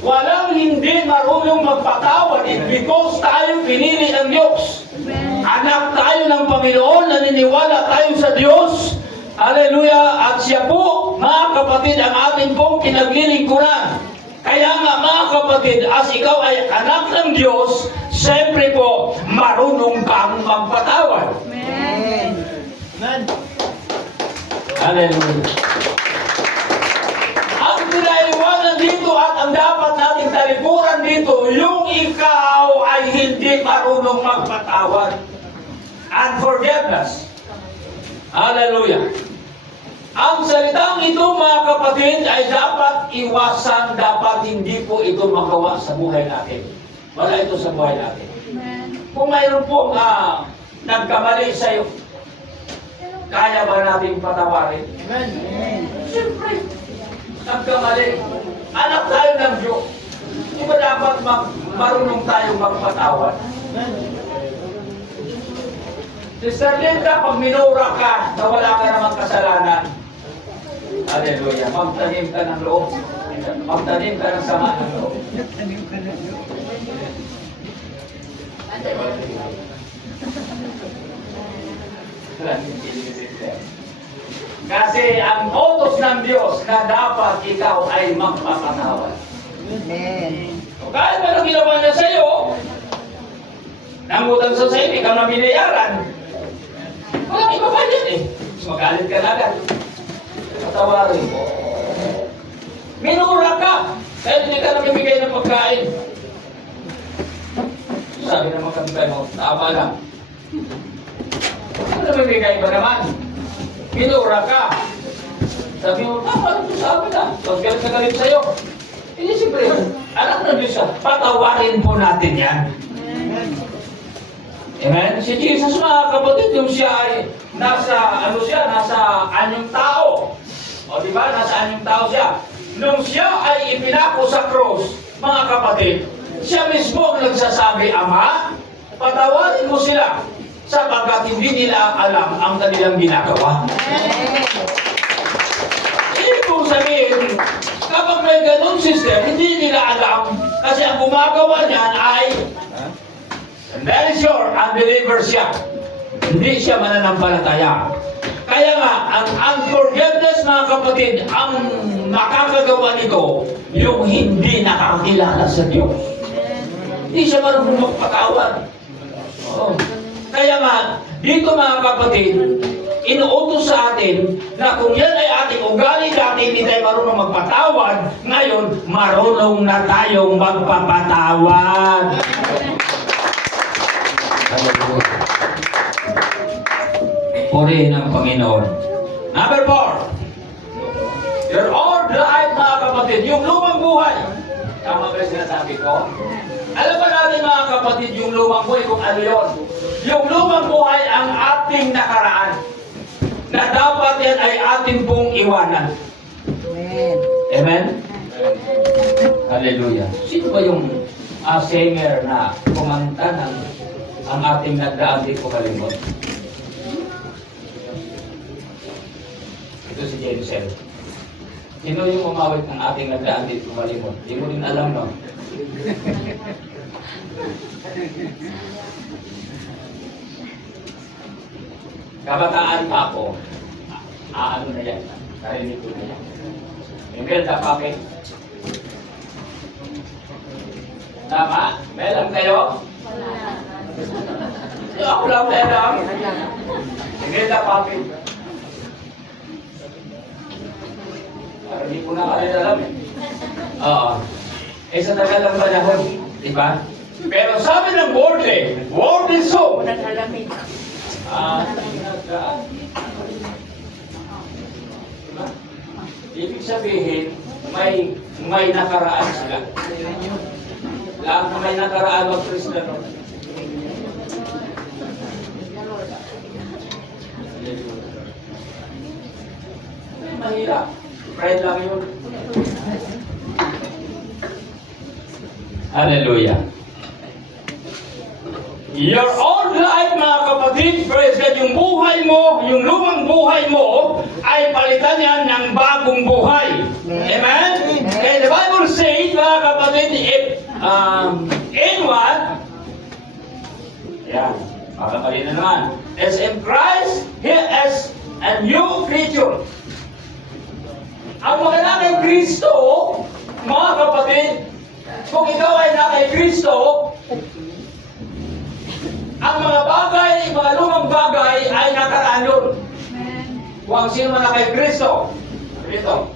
Walang hindi marunong magpatawad because tayo pinili ng Diyos. Anak tayo ng Panginoon, naniniwala tayo sa Diyos. Hallelujah! At siya po, mga kapatid, ang ating pong pinaglilingkuran. Kaya nga mga kapatid, as ikaw ay anak ng Diyos, siyempre po, marunong kang magpatawad. Amen. Hallelujah! Ang pinaiwanan dito at ang dapat nating talikuran dito, yung ikaw ay hindi marunong magpatawad. Unforgiveness. Hallelujah. Ang salitang ito mga kapatid ay dapat iwasan, dapat hindi po ito magawa sa buhay natin. Wala ito sa buhay natin. Kung mayroon po nagkamali sa iyo, kaya ba natin patawarin? Amen. Siyempre, nagkamali. Anak tayo ng Diyos. Di ba dapat marunong tayo magpatawad? Sister Linda, pag minura ka na wala ka namang kasalanan, hallelujah, magtanim ka ng loob. Magtanim ka ng sama ng loob. Kasi ang utos ng Diyos na dapat ikaw ay magpapatawad. Amen. O kahit ano ginawa niya sa iyo, nangutang sa sa'yo, ikaw na binayaran. Walang iba pa dyan eh. Magalit ka na agad. Patawarin mo. Minura ka. Kahit hindi ka namimigay ng pagkain. Sabi ng mga kapitay mo, tama lang. Ano namimigay ba naman? Minura ka. Sabi mo, tama lang ito sa amin ah. Tapos galit na galit sa'yo. Hindi siyempre, anak na Diyos ah. Patawarin po natin yan. Amen? Si Jesus mga kapatid, yung siya ay nasa anyong tao. O di ba? Nasa anyong tao siya. Nung siya ay ipinako sa krus, mga kapatid, siya mismo ang nagsasabi, Ama, patawarin mo sila sapagkat hindi nila alam ang kanilang ginagawa. Ibig kong sabihin, kapag may ganun system, hindi nila alam kasi ang gumagawa niyan ay very sure, unbeliever siya. Hindi siya mananampalataya. Kaya nga, ang unforgiveness mga kapatid, ang nakakagawa nito, yung hindi nakakilala sa Diyos. Hindi siya marunong magpatawad. Oh. Kaya nga, dito mga kapatid, inuutos sa atin na kung yan ay ating ugali dati, hindi tayo marunong magpatawad, ngayon, marunong na tayong magpapatawad. Purihin ang Panginoon. Number 4. Your old life, mga kapatid, yung lumang buhay. Tama ba yung sinasabi ko? Alam ba natin, mga kapatid, yung lumang buhay kung ano yun? Yung lumang buhay ang ating nakaraan. Na dapat yan ay ating pong iwanan. Amen. Amen? Hallelujah. Sino ba yung singer na kumanta ng ang ating nagdaan di ko kalimot? Ito si Jensen. Sino yung umawit ng ating nagdaan di ko kalimot? Hindi mo rin alam, no? Kabataan pa ako, ano na yan, narinig ko na yan. Imelda Pape. Tama? May alam kayo? Ako lang may alam. Imelda Pape. Parang hindi ko na kalin alam eh. Oo. Eh sa tagal ng panahon, di ba? Pero sabi ng word is so. Diba? Ibig sabihin, may nakaraan sila. Lahat na may nakaraan ng Kristiyano. Mahirap. Pride lang yun. Hallelujah. Your old life, mga kapatid, praise God, yung buhay mo, yung lumang buhay mo, ay palitan yan ng bagong buhay. Amen? And the Bible says, mga kapatid, in what? Yan, makakali na naman. As in Christ, He is a new creature. Ang mga na kay Kristo, mga kapatid, kung ikaw ay na kay Kristo, ang mga bagay, mga lumang bagay ay nakaraan yun. Kung ang sino man na kay Kristo, ito.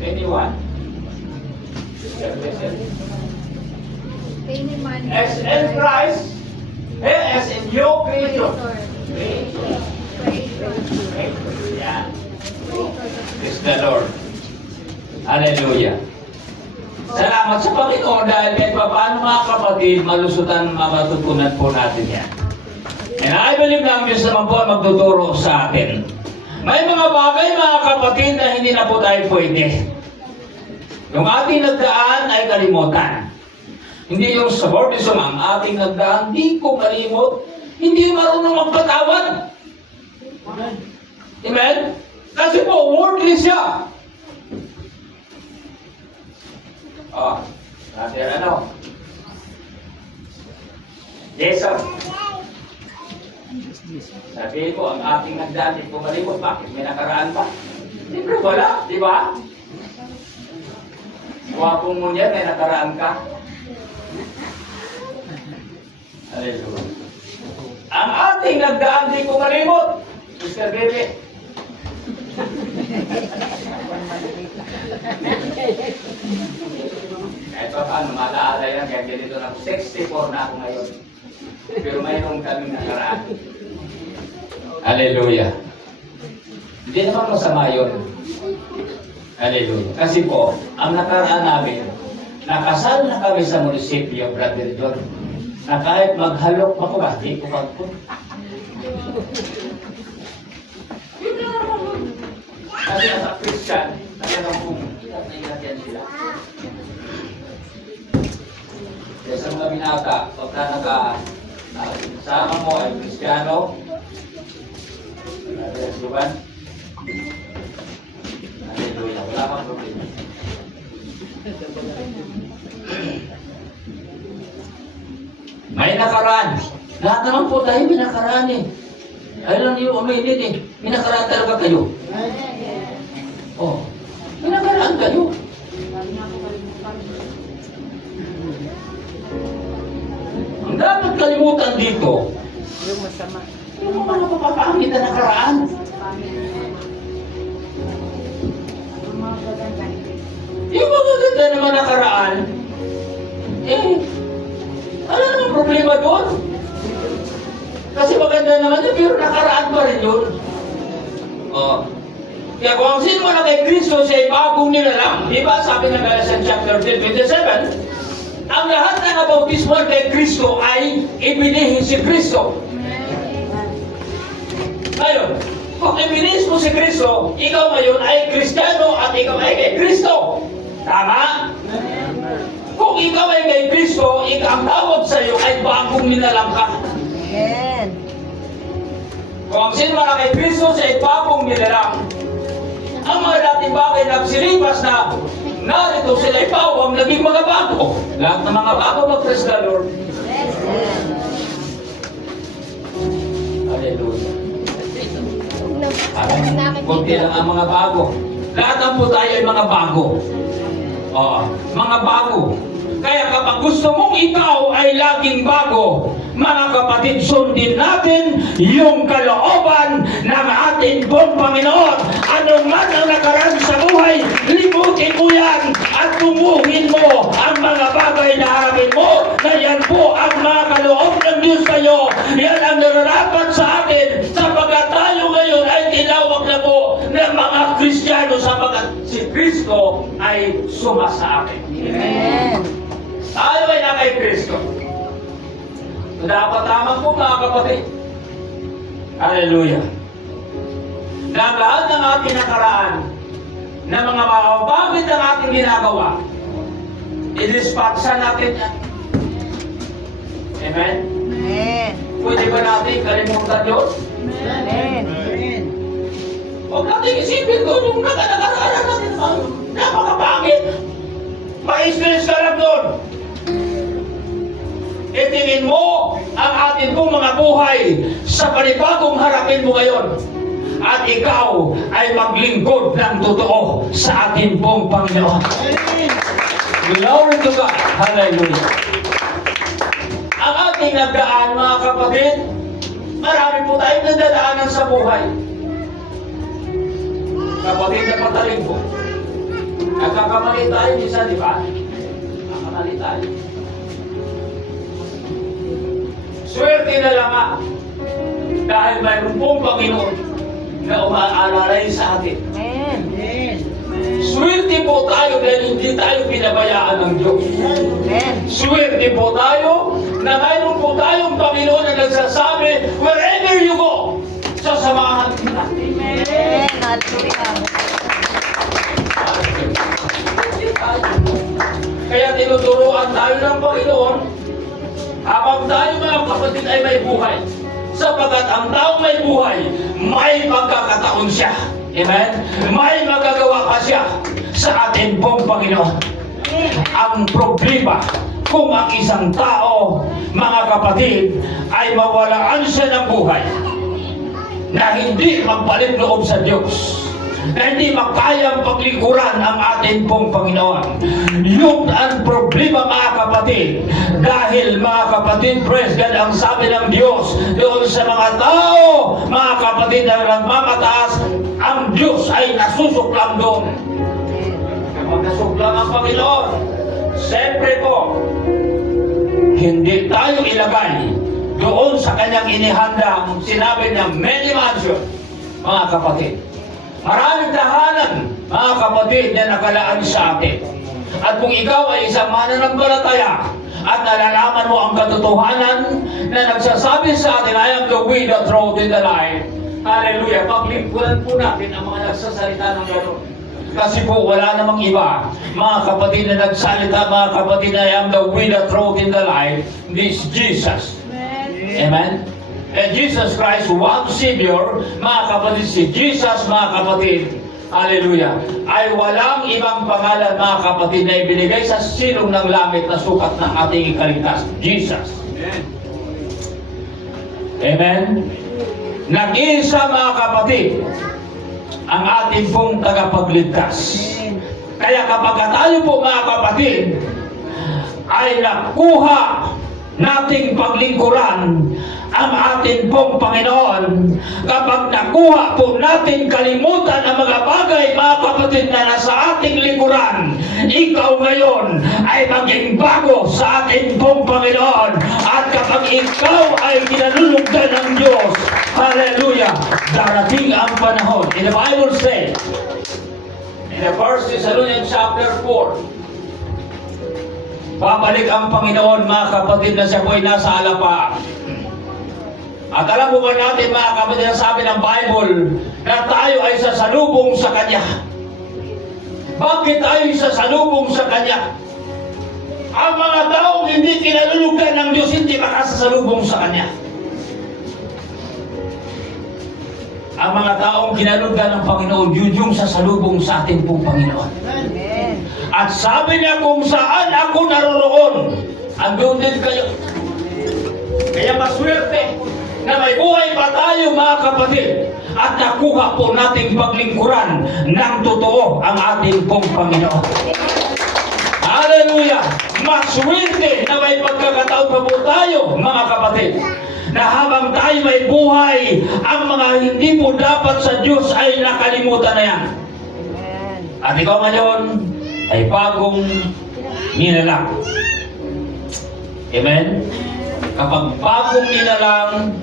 Anyone? As in Christ, He is a new creature. Yan. Praise the Lord. Hallelujah. Salamat sa Panginoon dahil kahit paano, mga kapatid, malusutan, matutunan po natin yan. And I believe na ang Diyos naman po ang magtuturo sa atin. May mga bagay, mga kapatid, na hindi na po tayo pwede. Yung ating nagdaan ay kalimutan. Hindi yung sa bordism, ang ating nagdaan, di ko kalimot, hindi marunong magpatawad. Amen? Kasi po, worldly siya. Natin ano? Jason. Sabihin ko, ang ating nagdaan, di ko malimot. Bakit? May nakaraan pa? Siyempre wala, di ba? Wapong mo niyan, may nakaraan ka. Hallelujah. Ang ating nagdaan, di ko malimot. Mr. Bebe. Kahit pa paano, malaala yan, kaya ganito lang, 64 na ako ngayon. Pero mayroon kaming nakaraan. Hallelujah. Hindi naman masama yun. Hallelujah. Kasi po, ang nakaraan namin, nakasal na kami sa munisipyo, Brother John, na kahit maghalok ako ba, di ko magpunta. Kasi sa Christian, talagang pumunta yan sila. Kaya sa mga binata, pagka nakasama mo ay Kristiyano, Juban, hallelujah, wala kang problema. May nakaraan. Lahat naman po tayo may nakaraan eh. Ayaw lang niyo uminit eh. May nakaraan talaga kayo. Oh, may nakaraan kayo. Ang dapat kalimutan dito, Yung masama. Yung mga mapapangit na nakaraan. Yung mga ganda naman nakaraan, ano naman problema doon? Kasi maganda naman yun, pero nakaraan pa rin yun. Kaya kung ang sin mo na kay Kristo, siya ay bagong nilalang. Di ba sabi ng Galatians chapter 10:27, ang lahat ng nabautismo kay Kristo ay ibinihin si Kristo. Ngayon, kung ibinihin mo si Kristo, ikaw ngayon ay Kristiyano at ikaw ay kay Kristo. Tama? Kung ikaw ay kay Kristo, ang tawag sa iyo ay bagong nilalang ka. Amen. Kung ang sin mo na kay Kristo, siya ay bagong nilalang. Ang mga dating bagay nagsilipas na narito sila ay pawang naging mga bago. Lahat ng mga bago mag-praise the Lord. Hallelujah. Kunti lang ang mga bago. Lahat ng po tayo ay mga bago. Oo, mga bago. Kaya kapag gusto mong ikaw ay laging bago, mga kapatid, sundin natin yung kalooban ng ating pong Panginoon. Anong man ang nakaraan sa buhay, limutin mo yan at tumuhin mo ang mga bagay na harapin mo na yan po ang mga kaloob ng Diyos sa'yo. Yan ang nararapat sa atin sapagkat tayo ngayon ay tinawag na po ng mga Kristiyano sapagkat si Kristo ay sumasa atin. Amen. Tayo ay na kay Kristo. Dapat tama po mga kapatid. Hallelujah. Na lahat ng ating nakaraan, na mga makakapagit ang ating ginagawa, i-dispatcha natin yan. Amen? Amen. Pwede ba natin kalimutan yun? Amen. Huwag natin isipin doon yung nakaraan natin. Napakapangit. Ma-experience ka lang doon. Itingin mo ang atin pong mga buhay sa panibagong harapin mo ngayon. At ikaw ay maglingkod ng totoo sa atin pong Panginoon. Glory to God. Hallelujah. Ang ating nagdaan, mga kapatid, marami po tayong nagdadaanan sa buhay. Kapatid na pataling po. Nagkakamali tayo, isa, di ba? Nagkakamali tayo. Swerte na lang dahil mayroon pong Panginoon na umaalalay sa atin. Amen. Swerte po tayo dahil hindi tayo pinabayaan ng Diyos. Amen. Swerte po tayo na mayroon po tayong Panginoon na nagsasabi, wherever you go, sasamahan kita. Amen. Hallelujah. Kaya tinuturuan tayo ng Panginoon habang tayo mga kapatid ay may buhay. Sapagkat ang taong may buhay, may pagkakataon siya. Amen? May magagawa pa siya sa ating pong Panginoon. Ang problema, kung ang isang tao, mga kapatid, ay mawalaan siya ng buhay, na hindi magbalik loob sa Diyos, na hindi makayang paglikuran ang ating pong Panginoon. Yung ang problema, mga kapatid, dahil mga kapatid, praise God, ang sabi ng Diyos doon sa mga tao, mga kapatid, na nagmamataas, ang Diyos ay nasusuklang doon. Kapag nasuklang ang Panginoon, siyempre po, hindi tayo ilagay doon sa kanyang inihanda, sinabi niya, many mansions, mga kapatid. Maraming tahanan, mga kapatid, na nakalaan sa atin. At kung ikaw ay isang mananampalataya at nalalaman mo ang katotohanan na nagsasabi sa atin, I am the way, the truth, and the life. Hallelujah. Paglingkuran po natin ang mga nagsasalita ng gano'n. Kasi po wala namang iba, mga kapatid, na nagsalita, mga kapatid, na I am the way, the truth, and the life. This Jesus. Amen? And Jesus Christ, one Savior, mga kapatid, si Jesus, mga kapatid, hallelujah, ay walang ibang pangalan, mga kapatid, na ibinigay sa silong ng langit na sukat ng ating ikaligtas. Jesus. Amen? Nag-iisa, mga kapatid, ang ating pong tagapagligtas. Kaya kapag tayo po, mga kapatid, ay nakuha nating paglingkuran ang atin pong Panginoon, kapag nakuha po natin kalimutan ang mga bagay, mga kapatid, na nasa ating likuran, ikaw ngayon ay maging bago sa ating pong Panginoon. At kapag ikaw ay kinalulugdan ng Diyos, hallelujah, darating ang panahon. In the Bible says, in the 1 Thessalonians chapter 4, babalik ang Panginoon, mga kapatid, na siya po ay nasa alapaan. At alam mo ba natin, mga kapatid, na sabi ng Bible na tayo ay sasalubong sa Kanya. Bakit tayo ay sasalubong sa Kanya? Ang mga taong hindi kinalulugan ng Diyos, hindi makasasalubong sa Kanya. Ang mga taong kinalulugan ng Panginoon, yun yung sasalubong sa ating pong Panginoon. Amen. At sabi niya, kung saan ako naroroon, andun din kayo. Kaya maswerte na may buhay pa tayo, mga kapatid, at nakuha po nating paglingkuran ng totoo ang ating pong Panginoon. Hallelujah! Maswerte na may pagkakataon pa po tayo, mga kapatid, na habang tayo may buhay, ang mga hindi po dapat sa Diyos ay nakalimutan na yan. Amen. At ikaw ngayon ay bagong nilalang. Amen? Kapag bagong nilalang,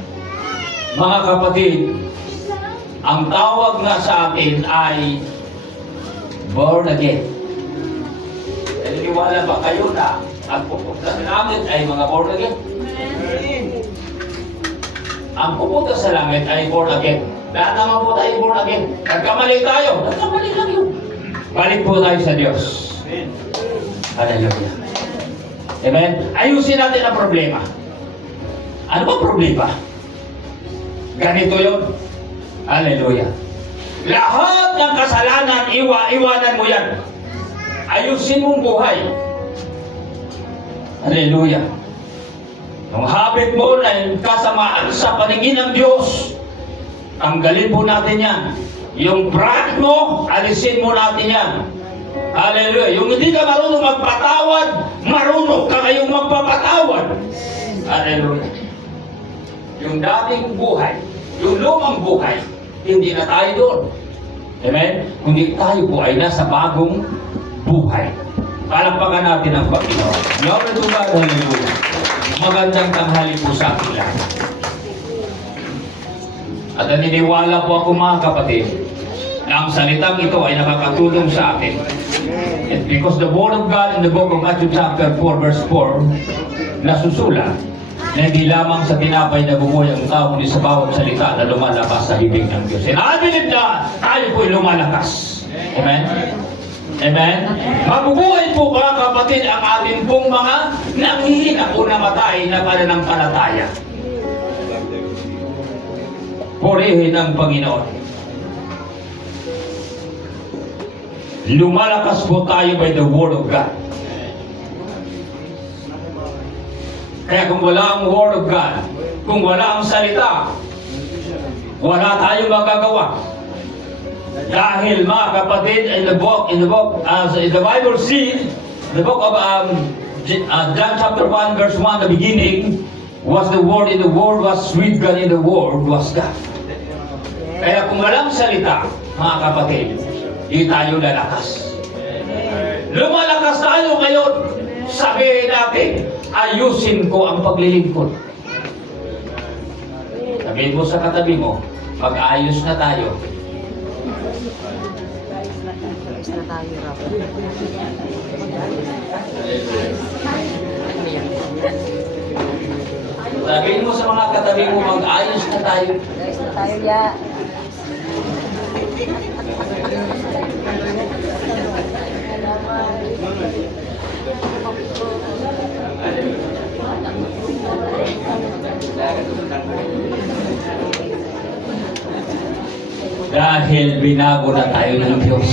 mga kapatid, ang tawag nga sa atin ay born again. Naniniwala ba kayo na ang pupunta sa langit ay mga born again? Ang pupunta sa langit ay born again. Lahat naman po tayo born again. Nagkamali tayo. Nagkamali lang yun. Balik po tayo sa Diyos. Hallelujah. Amen? Ayusin natin ang problema. Ano ba problema? Ganito yun. Hallelujah. Lahat ng kasalanan, iwanan mo yan. Ayusin mong buhay. Hallelujah. Yung habit mo na kasamaan sa paningin ng Diyos, tanggalin po natin yan. Yung pride mo, alisin mo natin yan. Hallelujah. Yung hindi ka marunong magpatawad, marunong ka ngayong magpapatawad. Hallelujah. Yung dating buhay, yung lumang buhay, hindi na tayo doon. Amen? Kundi tayo po ay nasa bagong buhay. Palakpakan natin ang Panginoon. Glory to God. Hallelujah. Magandang tanghali po sa ating lahat. At naniniwala po ako, mga kapatid, na ang salitang ito ay nakakatulong sa atin. And because the Word of God in the book of Matthew chapter 4 verse 4 nasusulat na hindi lamang sa tinapay na bumuhay ang tao, kundi sa bawat salita na lumalabas sa bibig ng Diyos. And I believe na tayo po'y lumalakas. Amen? Amen? Mabubuhay po, mga kapatid, ang ating pong mga nanghihina o namatay na pananampalataya. Purihin ang Panginoon. Lumalakas po tayo by the Word of God. Kaya kung wala ang Word of God, kung wala ang salita, wala tayong magagawa. Dahil, mga kapatid, in the Bible says, the book of John chapter 1 verse 1, the beginning was the Word, and the Word was with God, and the Word was God. Kaya kung walang salita, mga kapatid, di tayo lalakas. Lumalakas tayo ngayon, sabihin natin, ayusin ko ang paglilingkod. Sabihin mo sa katabi mo, pag-ayos na tayo. Ayos na tayo, Rob. Sabihin mo sa mga katabi mo, mag-ayos na tayo. Ayos na tayo, ya. Dahil binago na tayo ng Diyos.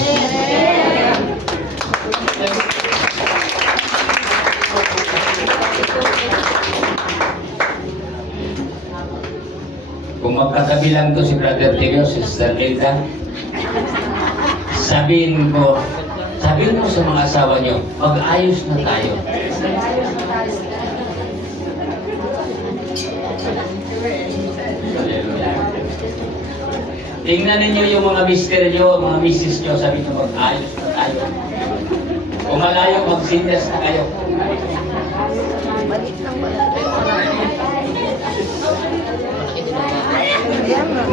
Kung magkatabi lang to si Brother Tigos, Sister Lilda, sabihin mo sa mga asawa nyo, mag-ayos na tayo. tingnan ninyo yung mga mister nyo, mga misis nyo, sabi nyo, mag-ayos na tayo. Kung malayo, mag-seniors na kayo. Balik lang ba? Ayan nga.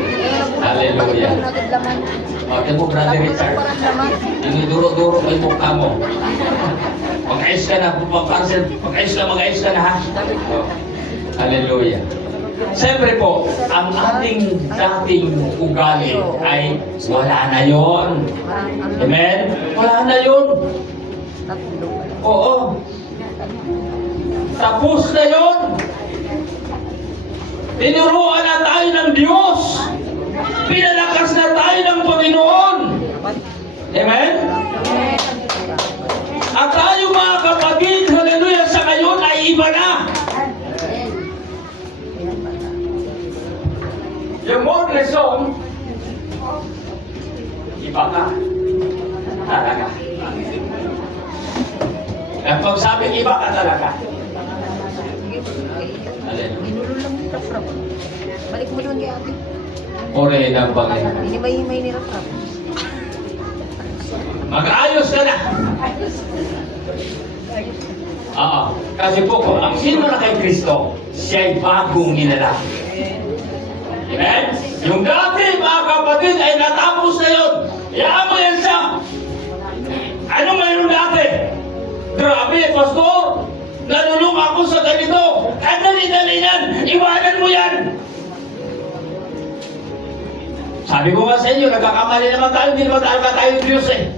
Hallelujah. Naglaman. Bakit mo, Brother Richard? Parang laman. Dinuduro-duro ko yung mukha mo. Mag-ayos ka na, mag-ayos ka na ha. Hallelujah. Siyempre po, ang ating dating ugali ay wala na yon. Amen? Wala na yon. Oo. Tapos na yon. Tinuruan na tayo ng Diyos. Pinalakas na tayo ng Panginoon. Amen? At tayo mga kapatid, hallelujah, sa ngayon ay iba na. Yung modern song, iba ka. Talaga. Ang pagsabing iba ka talaga. Hallelujah. Ginulo lang ni Rafraf. Balik mo doon kay ate. Ore ng Panginoon. Hinimay-himay ni Rafraf. Mag-ayos ka na. Oo. Kasi po, kung ang sino na kay Kristo, siya'y bagong nilalang. Amen? Yung dati, mga kapatid, ay natapos na yun. Iyaan mo yan siya. Ano mayroon dati? Grabe, pastor. Nalulung ako sa ganito. At dali-dali yan. Iwanan mo yan. Sabi ko nga sa inyo, nagkakamali naman tayo. Hindi naman tayo Diyos eh.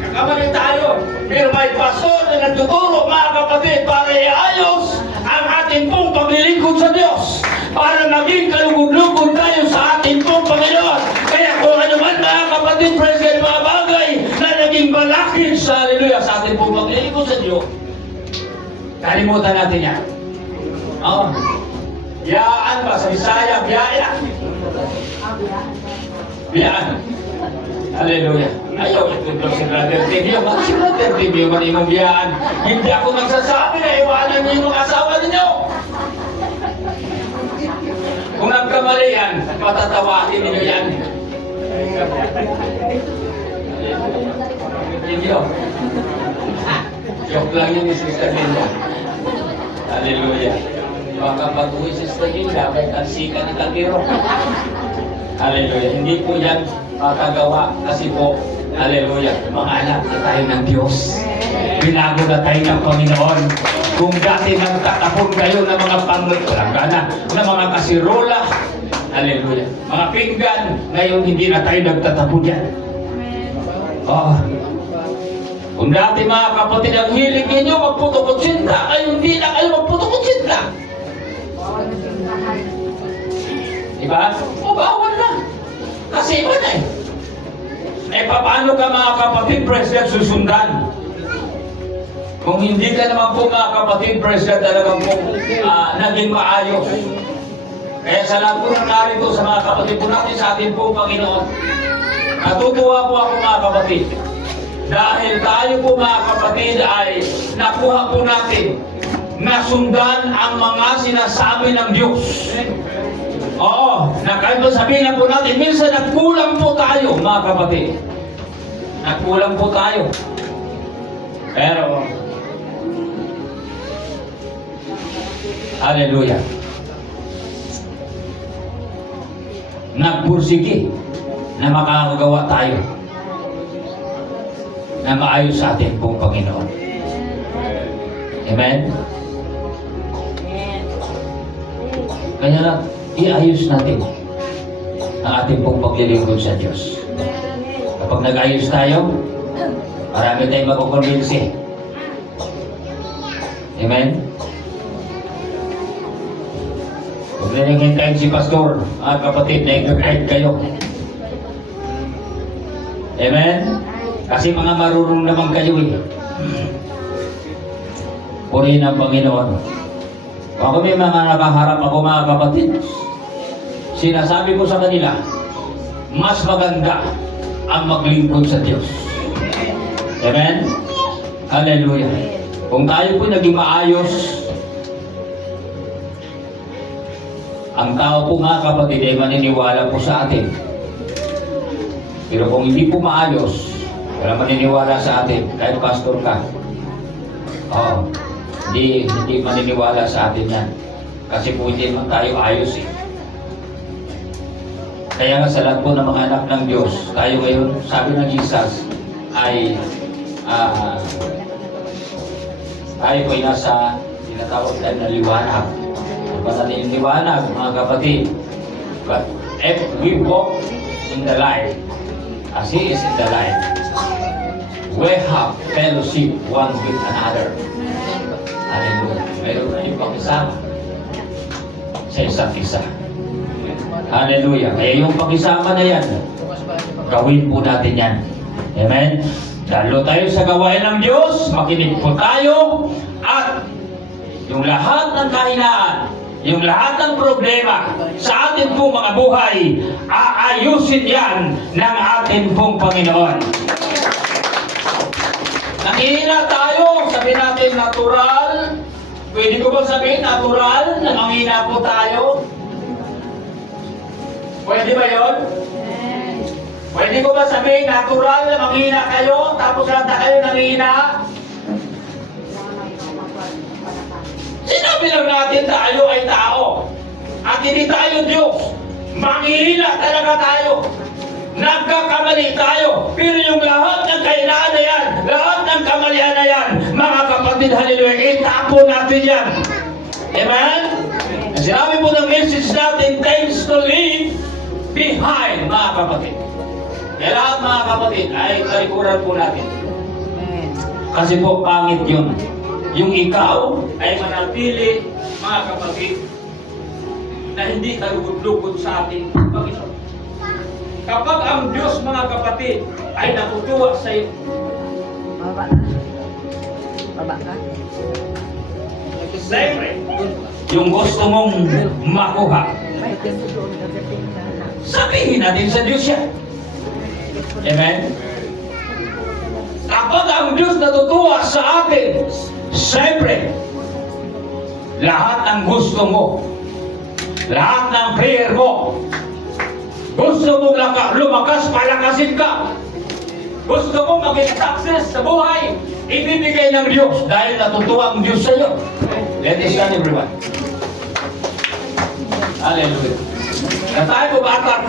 Nagkakamali tayo. Pero may pastor na nagtuturo, mga kapatid, para iayos ang ating pong paglilingkod sa Diyos. Para maging kalugod-lugod tayo sa ating pong Panginoon. Kaya kung ano man, mga kapatid, present mga bagay na naging balakid sa hallelujah sa ating pong paglilingkod sa Diyos, kalimutan natin yan. Oo. Biyaan ba? Sa Bisaya, biyaan. Biyaan. Hallelujah. Ayaw ito si Brother Tibio. Si Brother Tibio man imong biyaan. Hindi ako nagsasabi na iwanan niyo yung mga asawa ninyo. Kung nagkamali yan, patatawain ninyo yan. Tibio. Joke lang yun ni Sister Linda. Hallelujah. Baka pag-uwi si Sister Linda, may tansika ng kalbiro. Hallelujah. Hindi po yan makagawa kasi po, hallelujah, mga anak na tayo ng Diyos. Binago na tayo ng Panginoon. Kung dati nagtatapon kayo ng mga panggana, ng mga kasirola, hallelujah, mga pinggan, ngayon hindi na tayo nagtatapon yan. Oh. Kung dati mga kapatid, ang hilig ninyo magputukot-sinta, ngayon hindi na kayo magputukot-sinta. Diba? O bawal na. Kasi iba na eh. Eh paano ka mga kapatid, President, susundan? Kung hindi ka naman po mga kapatid, President, talagang po naging maayos. Kaya sa lahat po ng narito sa mga kapatid po natin sa ating po Panginoon, natutuwa po ako mga kapatid. Dahil tayo po mga kapatid ay nakuha po natin na sundan ang mga sinasabi ng Diyos. Oo, kahit sabihin na po natin, minsan nagkulang po tayo, mga kapatid. Nagkulang po tayo. Pero, hallelujah. Nagpursige na makakagawa tayo na maayos sa ating pong Panginoon. Amen? Kaya lang, iayos natin ang ating pong paglilingkod sa Diyos. Kapag nag-ayos tayo, marami tayong makukonvinsi. Amen? Huwag na nang hintayin si Pastor, mga kapatid, na i-guide kayo. Amen? Kasi mga marunong naman kayo eh. Purihin ang Panginoon. Ako may mga nakaharap ako mga kapatid. Sinasabi ko sa kanila, mas maganda ang maglingkod sa Diyos. Amen? Hallelujah. Kung tayo po naging maayos, Ang tao po mga kapatid ay maniniwala po sa atin. Pero kung hindi po maayos, wala maniniwala sa atin, kahit pastor ka. Oo. Hindi maniniwala sa atin yan. Kasi po hindi man tayo ayos eh. Kaya nga sa lahat po ng mga anak ng Diyos, tayo ngayon, sabi ng Jesus, ay tayo po ay nasa tinatawag tayo na liwanag. Panaling liwanag, mga kapatid. But if we walk in the light, as He is in the light, we have fellowship one with another. Hallelujah. Mayroon tayong pakisama sa isa't isa. Hallelujah. Kaya yung pakisama na yan, gawin po natin yan. Amen? Dalo tayo sa gawain ng Diyos, makinig po tayo, at yung lahat ng kahinaan, yung lahat ng problema sa atin pong mga buhay, aayusin yan ng atin pong Panginoon. Nangihina tayo, sabihin natin natural. Pwede ko ba sabihin natural? Nangihina po tayo? Pwede ba yun? Pwede ko ba sabihin natural na manghina kayo, tapos lata kayo nangihina? Sinabi lang natin tayo ay tao. At hindi tayo Diyos. Manghihina talaga tayo. Nagkakamali tayo. Pero yung lahat ng kahinaan na yan, lahat ng kamalian na yan, mga kapatid, hallelujah, itapo natin yan. Amen? Sinabi po ng message natin, tends to leave behind, mga kapatid. Kaya lahat, mga kapatid, ay kalikuran po natin. Kasi po, pangit yun. Yung ikaw ay manatili, mga kapatid, na hindi kalugod-lugod sa ating Panginoon. Kapag ang Diyos, mga kapatid, ay natutuwa sa iyo, Baba ka. Baba ka. siyempre, yung gusto mong makuha, May tempo doon kagating na lang. sabihin natin sa Diyos yan. Amen? Kapag ang Diyos natutuwa sa atin, siyempre, lahat ng gusto mo, lahat ng prayer mo, gusto mo lumakas, palakasin ka, gusto mo maging success sa buhay, ibibigay ng Diyos dahil natutuwa ang Diyos sa iyo. Let us stand, everyone. Hallelujah. Na tayo bata